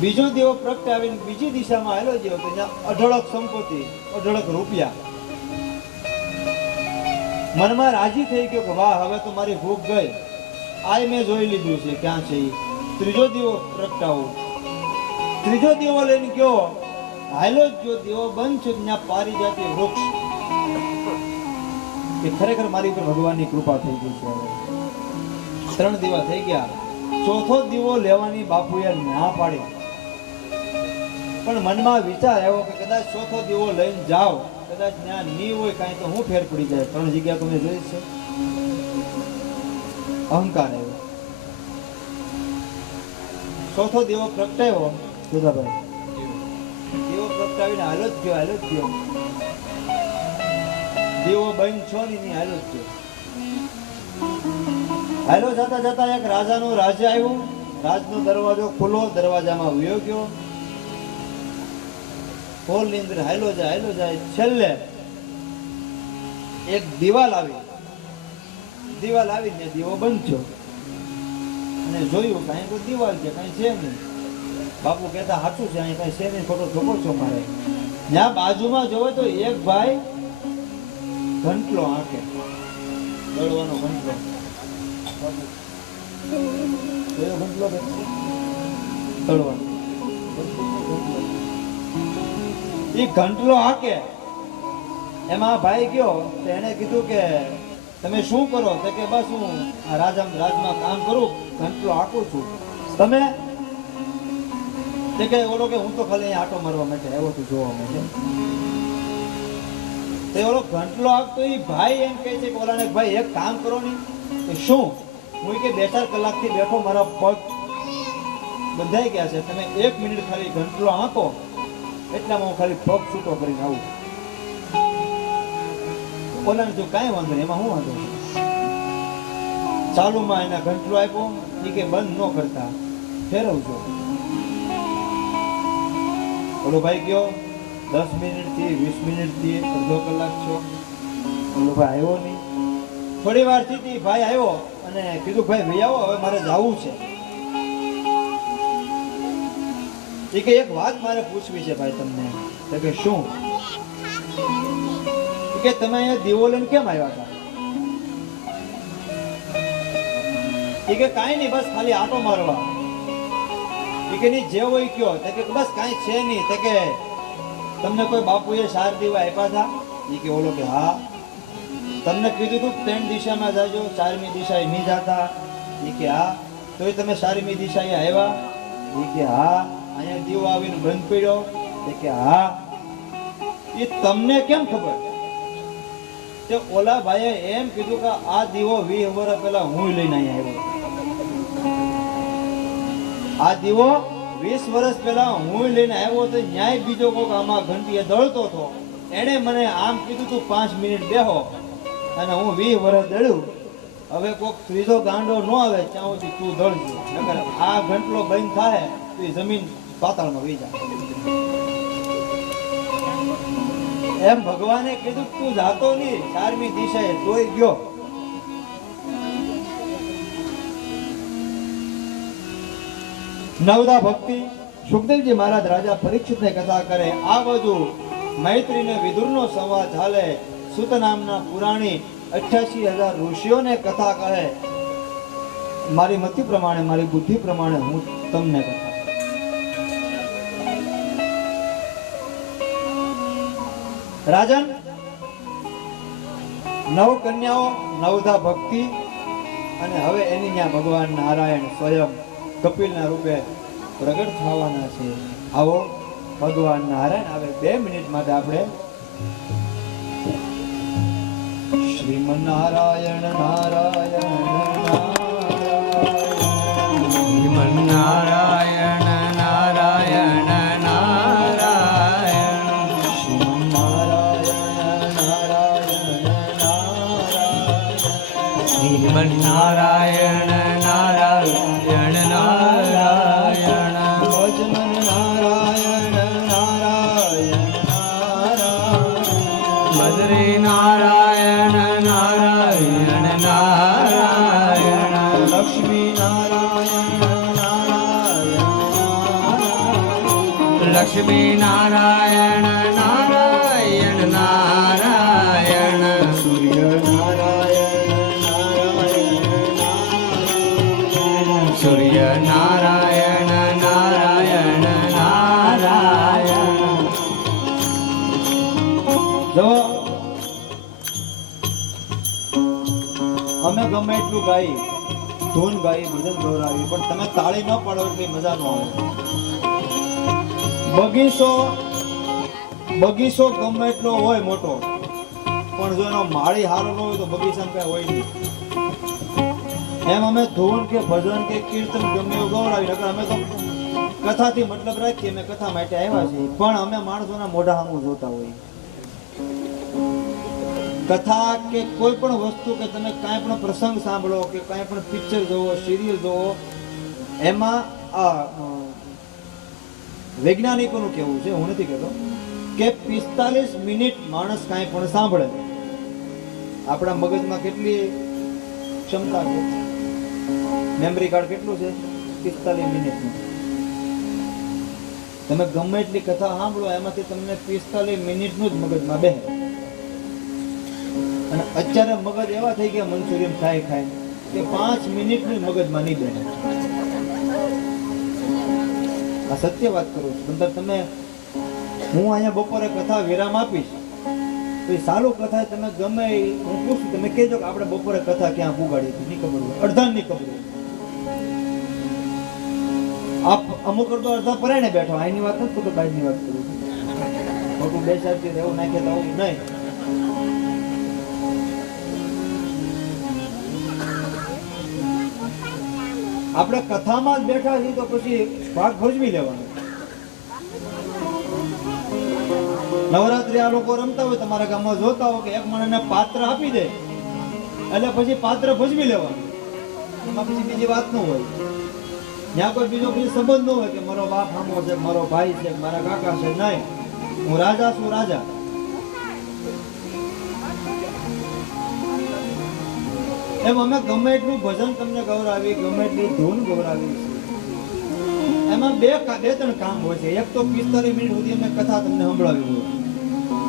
બીજો દીવો પ્રગટાવીને બીજી દિશામાં હાલો જાઓ તો ત્યાં અઢળક સંપત્તિ, અઢળક રૂપિયા. મનમાં રાજી થઈ ગયો કે વાહ, હવે તો મારી ભૂખ ગઈ. આ મેં જોઈ લીધું છે ક્યાં છે. ત્રીજો દીવો પ્રગટાવો. ત્રીજો દીવો લઈને ગયો, હાલો જો દીવો બંધ છે ત્યાં પારિજાતી વૃક્ષ. કે ખરેખર મારી ઉપર ભગવાનની કૃપા થઈ ગઈ છે. 3 દીવા થઈ ગયા. ચોથો દીવો લેવાની બાપુએ ના પાડી, પણ મનમાં વિચાર આવ્યો કે કદાચ ચોથો દીવો લઈને જાઓ, કદાચ ત્યાં નહીં હોય કાંઈ તો હું ફેર પડી જાય. 3 જગ્યા તમે જોઈ છે. અહંકાર આવ્યો. ચોથો દીવો પ્રગટાવ્યો. સુધાભાઈ દીવો પ્રગટાવીને હાલો જ ગયો. દીવો બંધ છો ની હાલો જ ગયો. હાલો જતા એક રાજાનું રાજ્ય આવ્યું. રાજનો દરવાજો ખુલ્લો, દરવાજામાં વયો ગયો. હોલ ની અંદર હાલો જાય. છેલ્લે એક દિવાલ આવીને દીવો બંધ થયો અને જોયું કાંઈ કોઈ દિવાલ છે, કાંઈ છે નહીં. બાપુ કહેતા સાચું છે, અહીં કાંઈ છે નહીં, ખોટો ધોકો છો મારે. ત્યાં બાજુમાં જોવે તો એક ભાઈ ઘંટલો આંકે, દળવાનો ઘંટલો. કયો ઘંટલો? દળવાનો. એ ઘંટલો હાકે. એમાં ભાઈ ગયો તો એને કીધું કે તમે શું કરો? તો કે બસ હું રાજમાં કામ કરું, ઘંટલો હાકું છું. તમે? તે કે ઓલો કે હું તો ખાલી આટો મારવા માટે આવ્યો છું, જોવા માટે. તે ઓલો ઘંટલો હાકતો એ ભાઈ એમ કહે છે કે ઓલાને, ભાઈ એક કામ કરો નહીં. કે શું? હું કે 2-4 કલાકથી બેઠો, મારા પગ બંધાઈ ગયા છે, તમે 1 મિનિટ ખાલી ઘંટલો હાંકો, એટલામાં હું ખાલી પગ છૂટો કરીને આવું. ઓલાને જો કાંઈ વાંધો નહીં, એમાં શું વાંધો? ચાલુમાં એના ઘંટલો આપ્યો, એ કે બંધ ન કરતા ફેરવજો. ઓલો ભાઈ ગયો, 10 મિનિટથી 20 મિનિટથી અડધો કલાક છો ઓલો ભાઈ આવ્યો નહીં. થોડી વાર થી ભાઈ આવ્યો અને કીધું ભાઈ ભાઈ આવો હવે મારે જવું છે. એ કે એક વાત મારે પૂછવી છે ભાઈ તમને. તો કે શું? કે તમે અહીંયા દીવો લઈને કેમ આવ્યા હતા? એ કે કાંઈ નહીં, બસ ખાલી આટો મારવા. એ કે નહીં જે હોય કયો? તો કે બસ કાંઈ છે નહીં. તો કે તમને કોઈ બાપુએ 4 દીવા આપ્યા હતા? એ કે ઓલો કે હા. તમને કીધું તું 3 દિશામાં જાજો, 4મી દિશાએ નહીં જાતા? એ કે હા. તોય તમે 4મી દિશાએ આવ્યા? એ કે હા. અહીંયા દીવો આવીને બંધ પડ્યો? એ કે હા. એ તમને કેમ ખબર? તે ઓલા ભાઈએ એમ કીધું કે આ દીવો 20 વર્ષ પહેલા હું લઈને અહીંયા આવ્યો. આ દીવો 20 વર્ષ પહેલા હું લઈને આવ્યો તો ન્યાય બીજો કોક આમાં ઘંટીએ દળતો હતો. એણે મને આમ કીધું તું 5 મિનિટ બેહો અને હું 20 વર્ષ દળ્યું. હવે કોક ત્રીજો ગાંડો ન આવે ત્યાં સુધી તું દળજો, નકર આ ઘંટલો બંધ થાય તો એ જમીન પાતાળમાં વહી જાય. એમ ભગવાને કીધું તું જાતો નહીં 4મી દિશાએ, તોય ગયો. નવદા ભક્તિ. સુખદેવજી મહારાજ રાજા પરીક્ષિતને કથા કરે. આ બધું મૈત્રી ને વિદુરનો સંવાદ ચાલે. સુત નામના પુરાણી 88,000 ઋષિઓને કથા કહે. મારી મતિ પ્રમાણે, મારી બુદ્ધિ પ્રમાણે હું તમને કથા. રાજન, 9 કન્યાઓ, નવધા ભક્તિ, અને હવે એની ત્યાં ભગવાન નારાયણ સ્વયં કપિલના રૂપે પ્રગટ થવાના છે. આવો ભગવાન નારાયણ આવે. 2 મિનિટ માટે આપણે શ્રીમન્નારાયણ નારાયણ નારાયણ નારાયણ નારાયણ શ્રીમન્નારાયણ નારાયણ નારાયણ નારાયણ નારાયણ ભજન નારાયણ નારાયણ નારાયણ બદ્રી નારાયણ નારાયણ નારાયણ લક્ષ્મી નારાયણ નારાયણ લક્ષ્મી નારાયણ નારાયણ નારાયણ સૂર્ય નારાયણ નારાયણ સૂર્ય નારાયણ નારાયણ નારાયણ જો અમે ગમે એટલું ગાઈ, ધૂન ગાઈ, ભજન ગૌરાવી, પણ તમે તાળી ન પાડો એટલી મજા ન આવે. બગીચો ગમે એટલો હોય મોટો, પણ જો એનો માળી હારો ન હોય તો બગીચામાં કઈ હોય નહીં. એમ અમે ધૂન કે ભજન કે કીર્તન ગમે એવું ગૌરાવી, નકર અમે તો કથાથી મતલબ રાખીએ. અમે કથા માટે આવ્યા છીએ, પણ અમે માણસોના મોઢા સામું જોતા હોઈએ. કથા કે કોઈ પણ વસ્તુ કે તમે કાંઈ પણ પ્રસંગ સાંભળો કે કાંઈ પણ પિક્ચર જોવો, સિરિયલ જોવો, એમાં આ વૈજ્ઞાનિકોનું કહેવું છે, હું નથી કહેતો, કે 45 મિનિટ માણસ કાંઈ પણ સાંભળે. આપણા મગજમાં કેટલી ક્ષમતા છે? મેમરી કાર્ડ કેટલું છે? 45 મિનિટનું. તમે ગમે એટલી કથા સાંભળો એમાંથી તમને 45 મિનિટનું જ મગજમાં બેસે. અને અત્યારે મગજ એવા થઈ ગયા મંચુરિયન ખાઈ ખાઈ કે 5 મિનિટનું મગજમાં નહીં બેસે. આ સત્ય વાત કરું છું. તમે હું અહીંયા બપોરે કથા વિરામ આપીશ તો એ સારું કથા તમે ગમે હું પૂછું, તમે કહેજો કે આપણે બપોરે કથા ક્યાં પુગાડી હતી, નહીં ખબર હોય, અડધા નહીં ખબર હોય. આપ અમુક તો અડધા પરાયણે બેઠો. અહીંની વાત નથી તો બહારની વાત કરું છું. ખોટું બે ચાર દિવસ એવું નાખે તો આવું નહીં. આપણે કથામાં જ બેઠા છીએ તો પછી ભાગ ભજવી લેવાનો. નવરાત્રી આ લોકો રમતા હોય, તમારા ગામમાં જોતા હોય કે એક માણસને પાત્ર આપી દે એટલે પછી પાત્ર ભજવી લેવાનું. એમાં પછી બીજી વાત ન હોય. ત્યાં કોઈ બીજો કોઈ સંબંધ ન હોય કે મારો બાપ આમો છે, મારો ભાઈ છે, મારા કાકા છે, નહીં. હું રાજા છું રાજા. એમ અમે ગમે એટલું ભજન તમને ગૌરાવી, ગમે એટલી ધૂન ગૌરાવી છે, એમાં બે ત્રણ કામ હોય છે. એક તો 45 મિનિટ સુધી અમે કથા તમને સંભળાવી હોય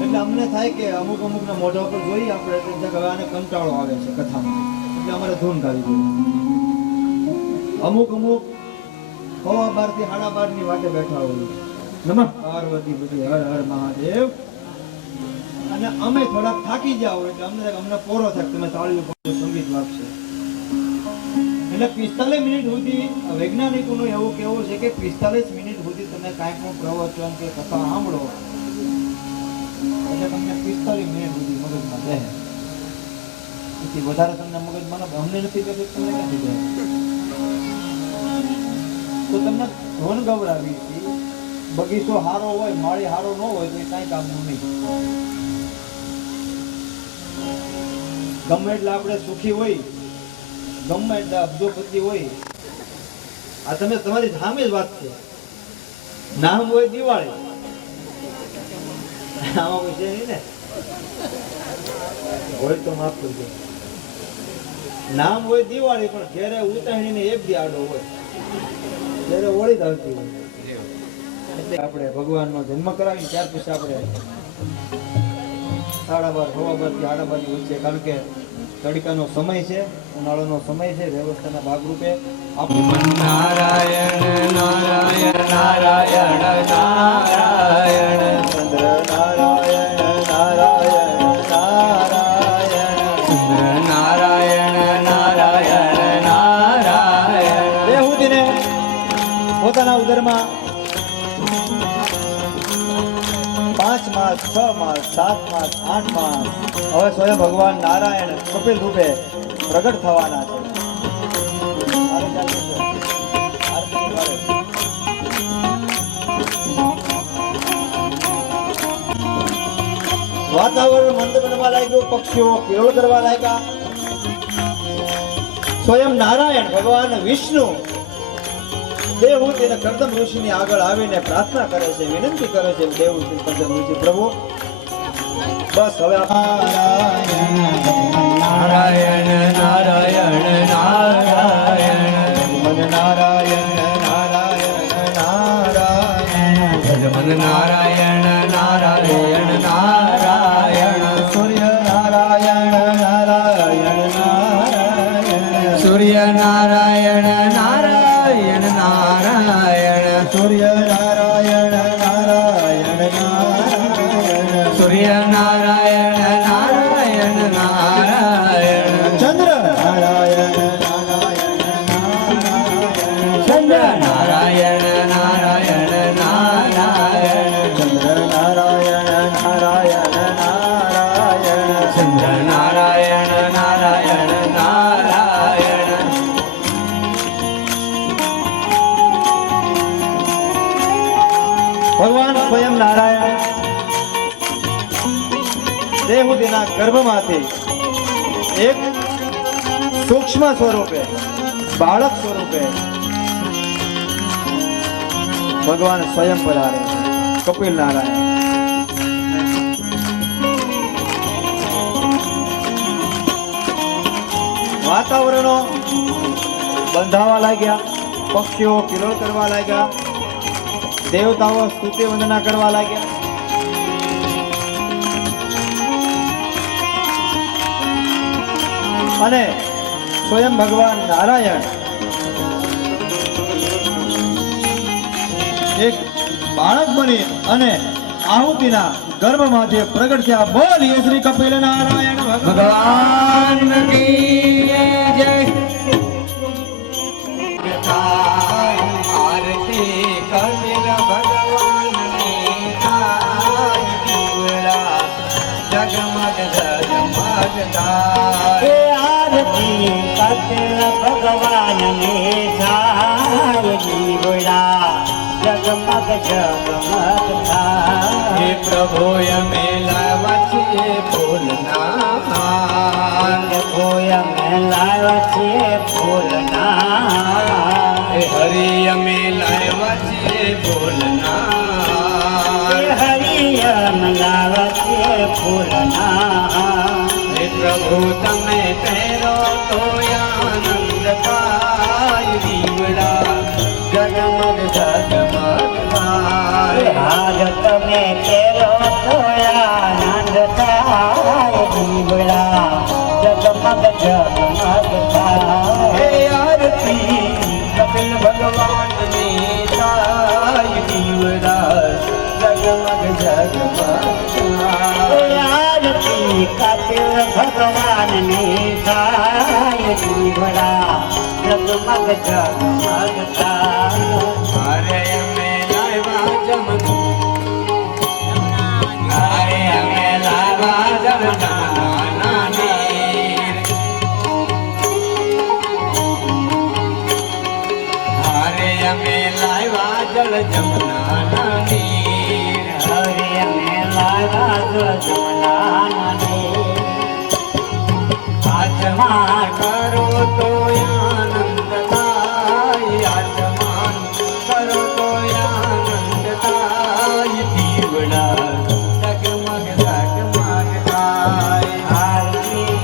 એટલે અમને થાય કે અમુક ના મોઢા ઉપર જોઈએ આપણે એટલે હવે આને કંટાળો આવે છે કથામાં, એટલે અમારે ધૂન ગાવી જોઈએ. અમુક 12:30 થી 12:30 ની વાટે બેઠા હોય, નમઃ પાર્વતી બધી હર હર મહાદેવ, અને અમે થોડાક થાકી જાવ એટલે અમને પોરો થાય તમે તાળીઓ પાડો, સંગીત વાગશે. એટલે 45 મિનિટ સુધી વૈજ્ઞાનિકોનું એવું કહેવું છે કે 45 મિનિટ સુધી તમે કાંઈકનું પ્રવચન કે કથા સાંભળો એટલે તમને 45 મિનિટ સુધી મગજમાં રહે. એથી વધારે તમને મગજમાં અમને નથી બેઠું, તમને ક્યાંથી રહે? તો તમને ધોન ગવડાવી હતી. બગીચો હારો હોય, માળી હારો ન હોય તો એ કાંઈ કામનું નહીં. ગમે એટલે આપણે સુખી હોય, ગમે એટલે અબજોપતિ હોય, આ તમે તમારી સામે જ વાત છે. નામ હોય દિવાળી, આમાં કોઈ છે નહીં ને, હોય તો માફ કરજો. નામ હોય દિવાળી પણ ઘેરે ઉતાણીને એક દી આડો હોય, ત્યારે હોળી જ આવતી હોય. એટલે આપણે ભગવાનનો જન્મ કરાવી ત્યાર પછી આપણે 12:30 થી 12:30 વચ્ચે, કારણ કે તડકાનો સમય છે, ઉનાળાનો સમય છે, વ્યવસ્થાના ભાગરૂપે આપણે નારાયણ નારાયણ નારાયણ નારાયણ ચંદ્ર નારાયણ નારાયણ નારાયણ ચંદ્ર નારાયણ નારાયણ નારાયણ દેહુદીને પોતાના ઉદરમાં 5 માસ 6 માસ 7 માસ 8 માસ હવે સ્વયં ભગવાન નારાયણ કપિલ રૂપે પ્રગટ થવાના છે. વાતાવરણ મંદ બનવા લાગ્યું, પક્ષીઓ કિલોળ કરવા લાગ્યા. સ્વયં નારાયણ ભગવાન વિષ્ણુ દેવહૂતિને કરદમ ઋષિની આગળ આવીને પ્રાર્થના કરે છે, વિનંતી કરે છે. દેવહૂતિ કરદમ ઋષિ, પ્રભુ બસ હવે નારાયણ નારાયણ નારાયણ મન નારાયણ નારાયણ નારાયણ ભજમન નારાયણ નારાયણ નારાયણ સૂર્ય નારાયણ નારાયણ નારાયણ સૂર્ય નારાયણ નારાયણ નારાયણ સૂર્ય નારાયણ નારાયણ નારાયણ સૂર્ય નારાયણ નારાયણ નારાયણ ચંદ્ર નારાયણ નારાયણ નારાયણ ચંદ્ર નારાયણ નારાયણ નારાયણ ચંદ્ર નારાયણ નારાયણ નારાયણ ચંદ્ર નારાયણ નારાયણ નારાયણ ભગવાન સ્વયં નારાયણ દેહુદીના ગર્ભમાંથી એક સૂક્ષ્મ સ્વરૂપે, બાળક સ્વરૂપે ભગવાન સ્વયં પધારે, કપિલ નારાયણ. વાતાવરણો બંધાવા લાગ્યા, પક્ષીઓ કિલોળ કરવા લાગ્યા, દેવતાઓ સ્તુતિ વંદના કરવા લાગ્યા. અને સ્વયં ભગવાન નારાયણ એક બાળક બની અને આહુતિના ગર્ભમાંથી પ્રગટ થયા. બોલીએ શ્રી કપિલ નારાયણ ભગવાન. ભગવાન કી જય. આરતી કપિલ ભગવાનની થાય દીવડા, જગમગ જગમગ થાય. આરતી કપિલ ભગવાન ને થાય દીવડા, જગમગ જગમગ થાય. હે પ્રભુ અમે લાવ્યા છીએ ફૂલના હાર. કોઈ અમે લાવ્યા છીએ ફૂલના. હે હરિ અમે લાવ્યા છીએ ફૂલના હાર. હરિ પ્રભુ તમે પહેરો તો આનંદ થાય દીવડા જગમગ જગમગ થાય હાર તમે કેરો તો આનંદ થાય દીવડા જગમગ જગમગ થાય હે આરતી કપિલ ભગવાનની થાય દીવડા જગમગ જગમગ થાય આરતી કપિલ ભગવાનની થાય દીવડા જગમગ જગમગ થાય અરે અમે લાવ્યા જમનું અરે અમે લાવ્યા જમના નીર અરે અમે લાવ્યા જળ જમના નીર હરે અમે લાવ્યા જમનાને આચમન કરો તો આનંદ થાય આચમન કરો તો આનંદ થાય દીવડા જગમગ જગમગ થાય આરતી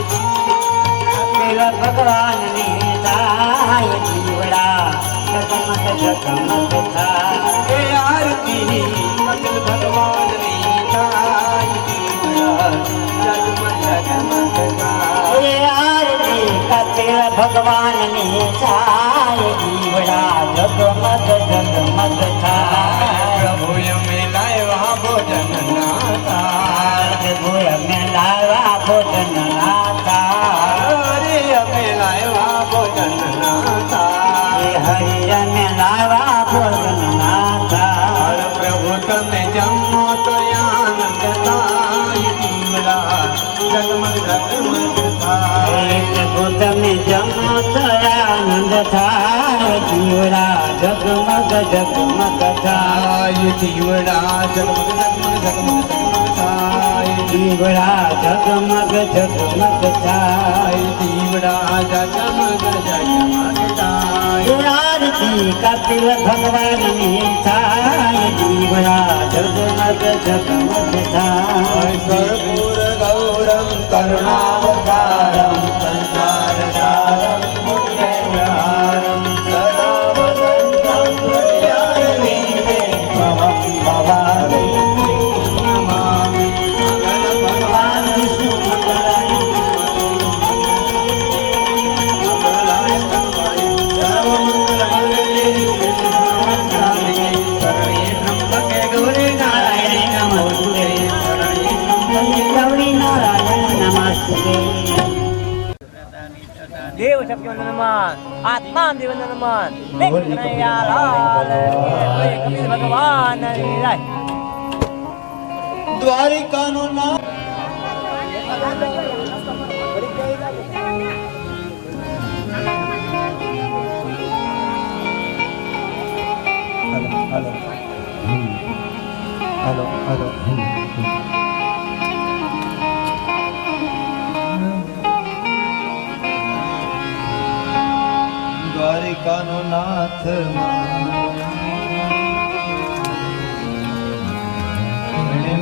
કપિલ ભગવાનની થાય દીવડા જગમગ જગમગ થાય હે આરતી કપિલ ભગવાનની થાય દીવડા જગમગ જગમગ થાય એ આરતી કપિલ ભગવાનની થાય દીવડા જગમગ જગમગ થાય પ્રભુ અમે લાવ્યા ભોજન ના થાય પ્રભુ અમે લાવ્યા ભોજન નાતા અરે અમે લાવ્યા ભોજન ના થાય હરિ અમે લાવ્યા ભોજન નાતા પ્રભુ તમે જમો તો આનંદ થાય દીવડા જગમગ જગમગ થાય પ્રભુ તમે જમો તો આનંદ થાય જીવડા જગમગ જગમગ થાય દીવડા જગમગ જગમગ જગમગ જગમગ થાય જીવડા જગમગ જગમગ થાય દીવડા જગમગ જગમગ થાય આરતી કપિલ ભગવાનની થાય જીવડા જગમગ જગમગ થાય કર્પૂર ગૌરમ કરુણાવતારમ સંસારસારમ પુણ્યહારમ સદા વસંતમ હૃદયારવિંદે ભવં ભવામી નમામિ મંગલ ભગવાન વિષ્ણુ મંગલાય देव शक्ति नमन आत्मा देव नमन कन्हैया लाल कपिल भगवान जय દ્વારિકાનો નાથ હાલો હાલો દ્વારિકાનો નાથ મને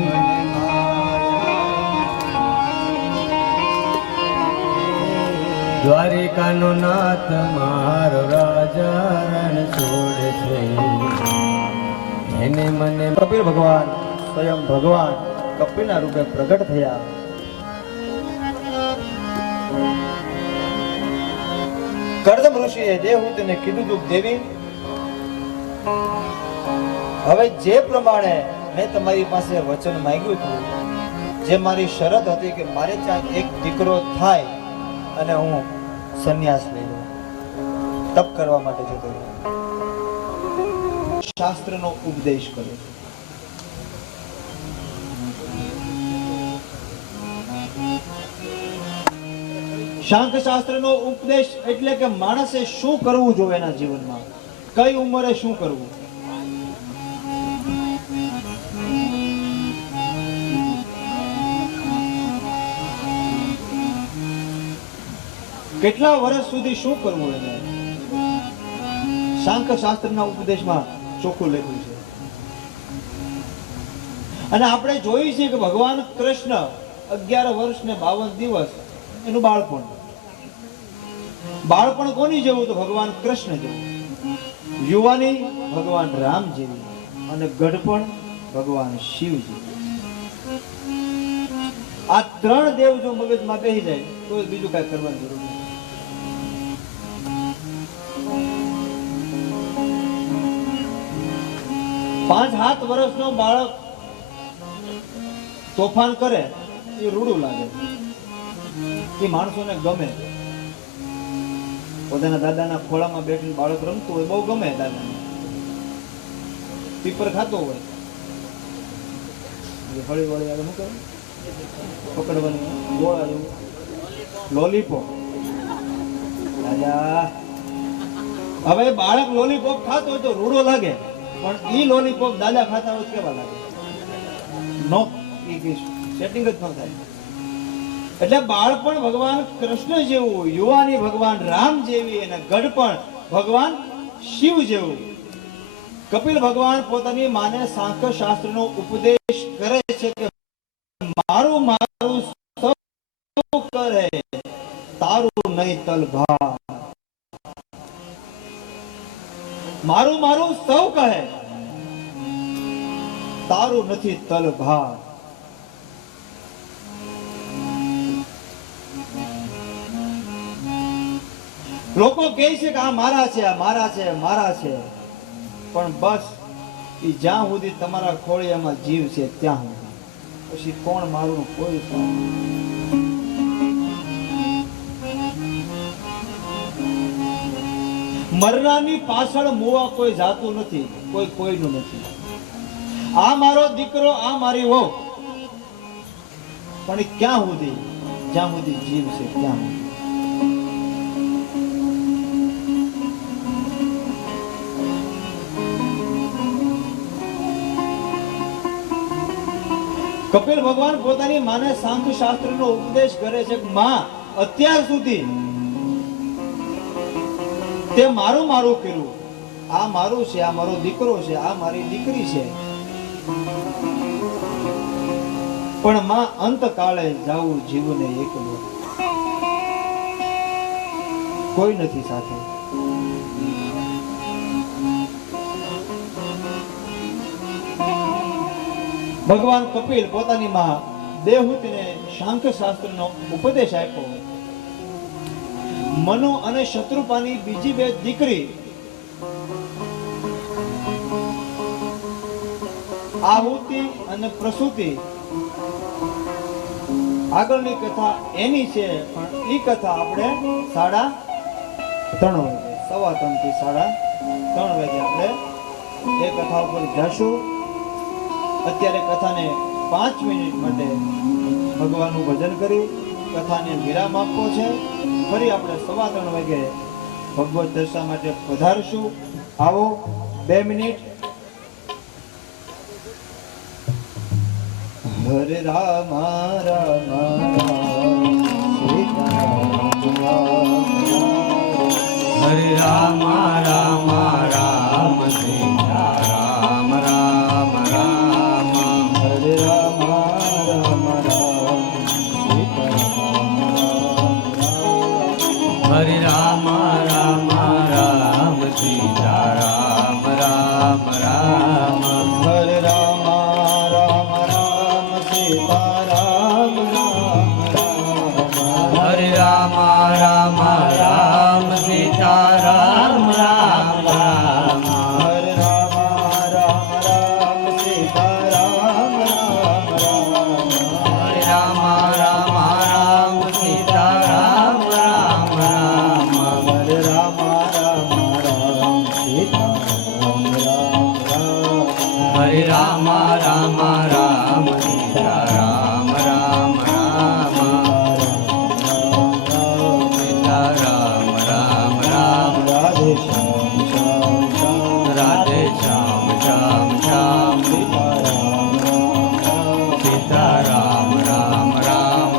દ્વારિકાનો નાથ મારો રાજા રણ છોડે છે એને મને કપિલ ભગવાન સ્વયં ભગવાન કપિલના રૂપે પ્રગટ થયા. કર્દમ ઋષિએ દેવહૂતિને કીધું તું દેવી, હવે જે પ્રમાણે મેં તમારી પાસે વચન માંગ્યું હતું, જે મારી શરત હતી કે મારે ત્યાં એક દીકરો થાય અને હું સંન્યાસ લઈ લઉં, તપ કરવા માટે જતો રહ્યો, શાસ્ત્રનો ઉપદેશ કર્યો. શાંખ શાસ્ત્રનો ઉપદેશ એટલે કે માણસે શું કરવું જોઈએ એના જીવનમાં, કઈ ઉંમરે શું કરવું. કેટલા વર્ષ સુધી શું કરવું એને શાંખ શાસ્ત્રના ઉપદેશમાં ચોખ્ખું લખ્યું છે. અને આપણે જોઈએ છીએ કે ભગવાન કૃષ્ણ 11 વર્ષ ને 52 દિવસ એનું બાળપણ. બાળપણ કોની જેવું? તો ભગવાન કૃષ્ણ જેવું. યુવાની ભગવાન રામ જેવી, અને ગઢપણ ભગવાન શિવ જેવું. આ ત્રણ દેવ જો મગજમાં બેસી જાય તો બીજું કઈ કરવાની જરૂર નથી. પાંચ સાત વર્ષનો બાળક તોફાન કરે એ રૂડું લાગે, એ માણસોને ગમે. પોતાના દાદાના ખોળામાં બેઠીને બાળક રમતું હોય બહુ ગમે. દાદાને પીપર ખાતો હોય, હળી વળી આવે, શું કરે પકડવાની ગોળા જેવું લોલીપોપ. દાદા હવે બાળક લોલીપોપ ખાતો હોય તો રૂડો લાગે, પણ ઈ લોલીપોપ દાદા ખાતા હોય કેવા લાગે? નો, સેટિંગ જ ન થાય. એટલે બાળપણ ભગવાન કૃષ્ણ જેવું, યુવાની ભગવાન રામ જેવી, અને ગઢપણ ભગવાન શિવ જેવું. કપિલ ભગવાન પોતાની માને સાંખ્ય શાસ્ત્રનો ઉપદેશ કરે છે કે મારું મારું સૌ કરે, તારું નહીં તલભા. મારું મારું સૌ કહે, તારું નથી તલભા. લોકો કહે છે કે આ મારા છે, આ મારા છે, મારા છે, પણ બસ એ જ્યાં સુધી તમારા ખોળિયામાં જીવ છે ત્યાં સુધી. પછી કોણ મારું કોઈ મરનારની પાછળ મોવા કોઈ જાતું નથી, કોઈ કોઈનું નથી. આ મારો દીકરો, આ મારી વહુ, પણ ક્યાં સુધી? જ્યાં સુધી જીવ છે ત્યાં સુધી. કપિલ ભગવાન પોતાની માને સાંખ્ય શાસ્ત્રનો ઉપદેશ કરે છે કે માં, અત્યાર સુધી તે મારું મારું કર્યું. આ મારું છે, આ મારો દીકરો છે, આ મારી દીકરી છે, પણ માં અંતકાળે જાવું જીવને એકલો, કોઈ નથી સાથે. ભગવાન કપિલ પોતાની માં દેવહૂતિને સાંખ્ય શાસ્ત્રનો ઉપદેશ આપ્યો. મનુ અને શત્રુપાની બીજી બે દીકરી આહુતિ અને પ્રસૂતિ, આગળની કથા એની છે, પણ એ કથા આપણે 3:30 વાગે, 3:15 થી 3:30 વાગે આપણે એ કથા ઉપર જશું. અત્યારે કથાને 5 મિનિટ માટે ભગવાનનું ભજન કરી કથાને વિરામ આપવો છે. ફરી આપણે 3:15 વાગે ભગવત દર્શન માટે પધારશું. આવો 2 મિનિટ. હરે રામ રામ હરે રામ રામ રામ સીતા રામ રામ રામ. હરે રામ રામ રામ હરે રામ રામ રામ સીતા રામ રામ રામ. હરે રામ રામ રામ સીતા રામ રામ રામ. હરે રામ રામ રામ સીતા રામ રામ રામ. હરે રામ રામ રામ સીતા રામ રામ રામ. હરે રામ રામ રામ સીતા રામ રામ રામ. હરે રામ રામ રામ સીતા રામ રામ રામ. હરે રામ રામ રામ સીતા રામ રામ રામ. સીતા રામ રામ રામ. રાધે શ્યામ શ્યામ શ્યામ. રાધે શ્યામ શ્યામ શ્યામ. સીતા રામ રામ રામ. સીતા રામ રામ રામ.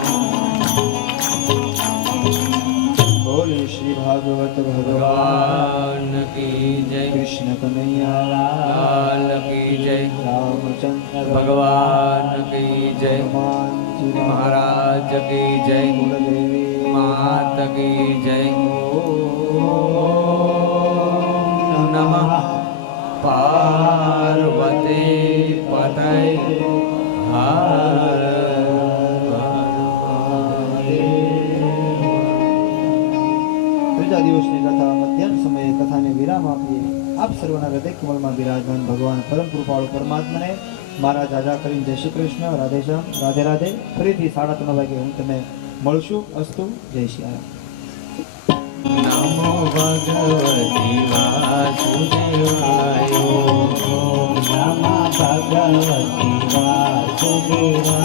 બોલે શ્રી ભાગવત ભગવાન ભગવાન કી જય. કૃષ્ણ કનૈયા લાલ કી જય. રામચંદ્ર ભગવાન કી જય. હનુમાનજી મહારાજ કી જય. કુળદેવી કી જય. ઓમ નમઃ પાર્વતી પતય હર ત્રીજા દિવસની કથા મધ્યાહન સમયે કથાને વિરામ આપીએ. આપ સર્વના હૃદય કમળમાં બિરાજમાન ભગવાન પરમ કૃપાળુ પરમાત્માને મારા જાજા કરીને જય શ્રી કૃષ્ણ, રાધે શ્યામ, રાધે રાધે. ફરીથી 3:30 વાગે હું તમે મળશું. અસ્તુ, જય શ્રી રામ. નમો ભગવતી વાસુદેવાય. ઓમ નમઃ ભગવતી વાસુદેવાય.